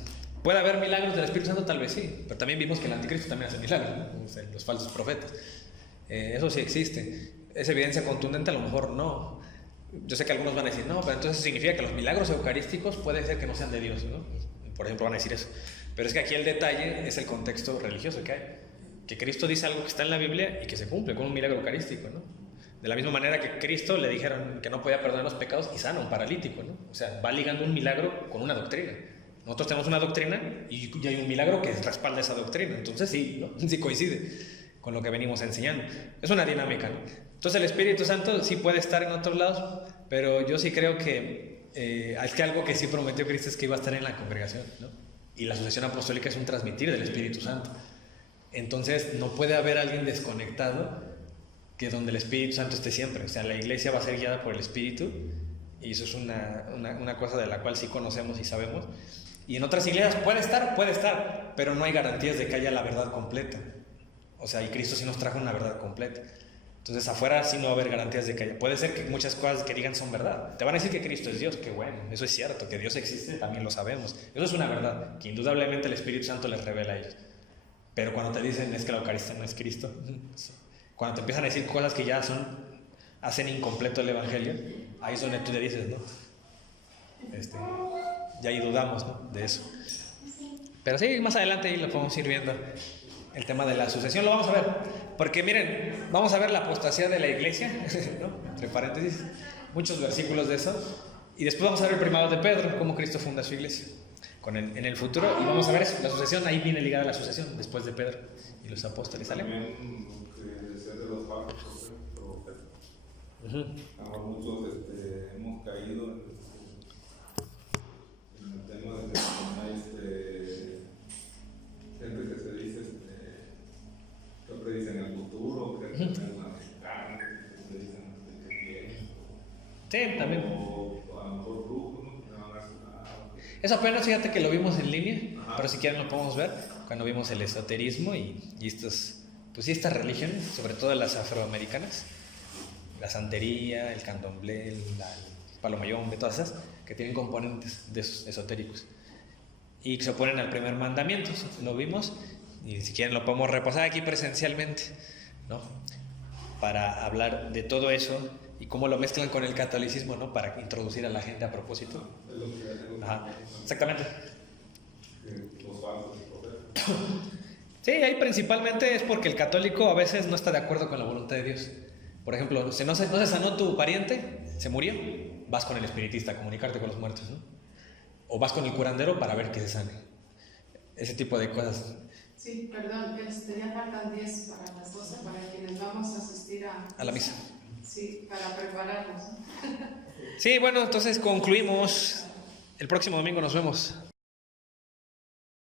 ¿Puede haber milagros del Espíritu Santo? Tal vez sí, pero también vimos que el anticristo también hace milagros, ¿no? O sea, los falsos profetas. Eso sí existe. ¿Es evidencia contundente? A lo mejor no. Yo sé que algunos van a decir, no, pero entonces significa que los milagros eucarísticos puede ser que no sean de Dios, ¿no? Por ejemplo, van a decir eso. Pero es que aquí el detalle es el contexto religioso que hay. Que Cristo dice algo que está en la Biblia y que se cumple con un milagro eucarístico, ¿no? De la misma manera que Cristo le dijeron que no podía perdonar los pecados y sana a un paralítico, ¿no? O sea, va ligando un milagro con una doctrina. Nosotros tenemos una doctrina y hay un milagro que respalda esa doctrina. Entonces sí, ¿no? Sí coincide con lo que venimos enseñando. Es una dinámica, ¿no? Entonces el Espíritu Santo sí puede estar en otros lados, pero yo sí creo que es que algo que sí prometió Cristo es que iba a estar en la congregación, ¿no? Y la sucesión apostólica es un transmitir del Espíritu Santo. Entonces no puede haber alguien desconectado que donde el Espíritu Santo esté siempre. O sea, la iglesia va a ser guiada por el Espíritu, y eso es una cosa de la cual sí conocemos y sabemos. Y en otras iglesias puede estar, pero no hay garantías de que haya la verdad completa. O sea, y Cristo sí nos trajo una verdad completa. Entonces afuera sí no va a haber garantías de que haya. Puede ser que muchas cosas que digan son verdad. Te van a decir que Cristo es Dios, qué bueno, eso es cierto, que Dios existe, también lo sabemos. Eso es una verdad, que indudablemente el Espíritu Santo les revela a ellos. Pero cuando te dicen es que la Eucaristía no es Cristo, cuando te empiezan a decir cosas que ya hacen incompleto el Evangelio, ahí es donde tú le dices, ¿no? Ya ahí dudamos, ¿no? De eso. Pero sí, más adelante ahí lo podemos ir viendo. El tema de la sucesión lo vamos a ver. Porque miren, vamos a ver la apostasía de la iglesia, ¿no? Entre paréntesis, muchos versículos de eso. Y después vamos a ver el primado de Pedro, cómo Cristo funda su iglesia en el futuro. Y vamos a ver eso, la sucesión, ahí viene ligada la sucesión, después de Pedro y los apóstoles. ¿Sale? También lo que decía de los falsos profetas. Ahora muchos hemos caído en el tema de que hay gente que se dice que predicen el futuro, que tienen una mexicana, que se dicen que quieren. Sí, también. O a lo mejor brujos, ¿no? Eso apenas, fíjate que lo vimos en línea, pero si quieren lo podemos ver cuando vimos el esoterismo y estas religiones, sobre todo las afroamericanas, la santería, el candomblé, el palomayombe, todas esas que tienen componentes de esos esotéricos y que se oponen al primer mandamiento. Lo vimos y si quieren lo podemos repasar aquí presencialmente, ¿no? Para hablar de todo eso y cómo lo mezclan con el catolicismo, ¿no? Para introducir a la gente a propósito. Es lo que Ajá, exactamente. los falsos profetas. Sí, ahí principalmente es porque el católico a veces no está de acuerdo con la voluntad de Dios. Por ejemplo, si no se sanó tu pariente, se murió, vas con el espiritista a comunicarte con los muertos, ¿no? O vas con el curandero para ver que se sane. Ese tipo de cosas. Sí, perdón, ya faltan 10 para las 12, para quienes vamos a asistir A la misa. Sí, para prepararnos. Sí, bueno, entonces concluimos. El próximo domingo nos vemos.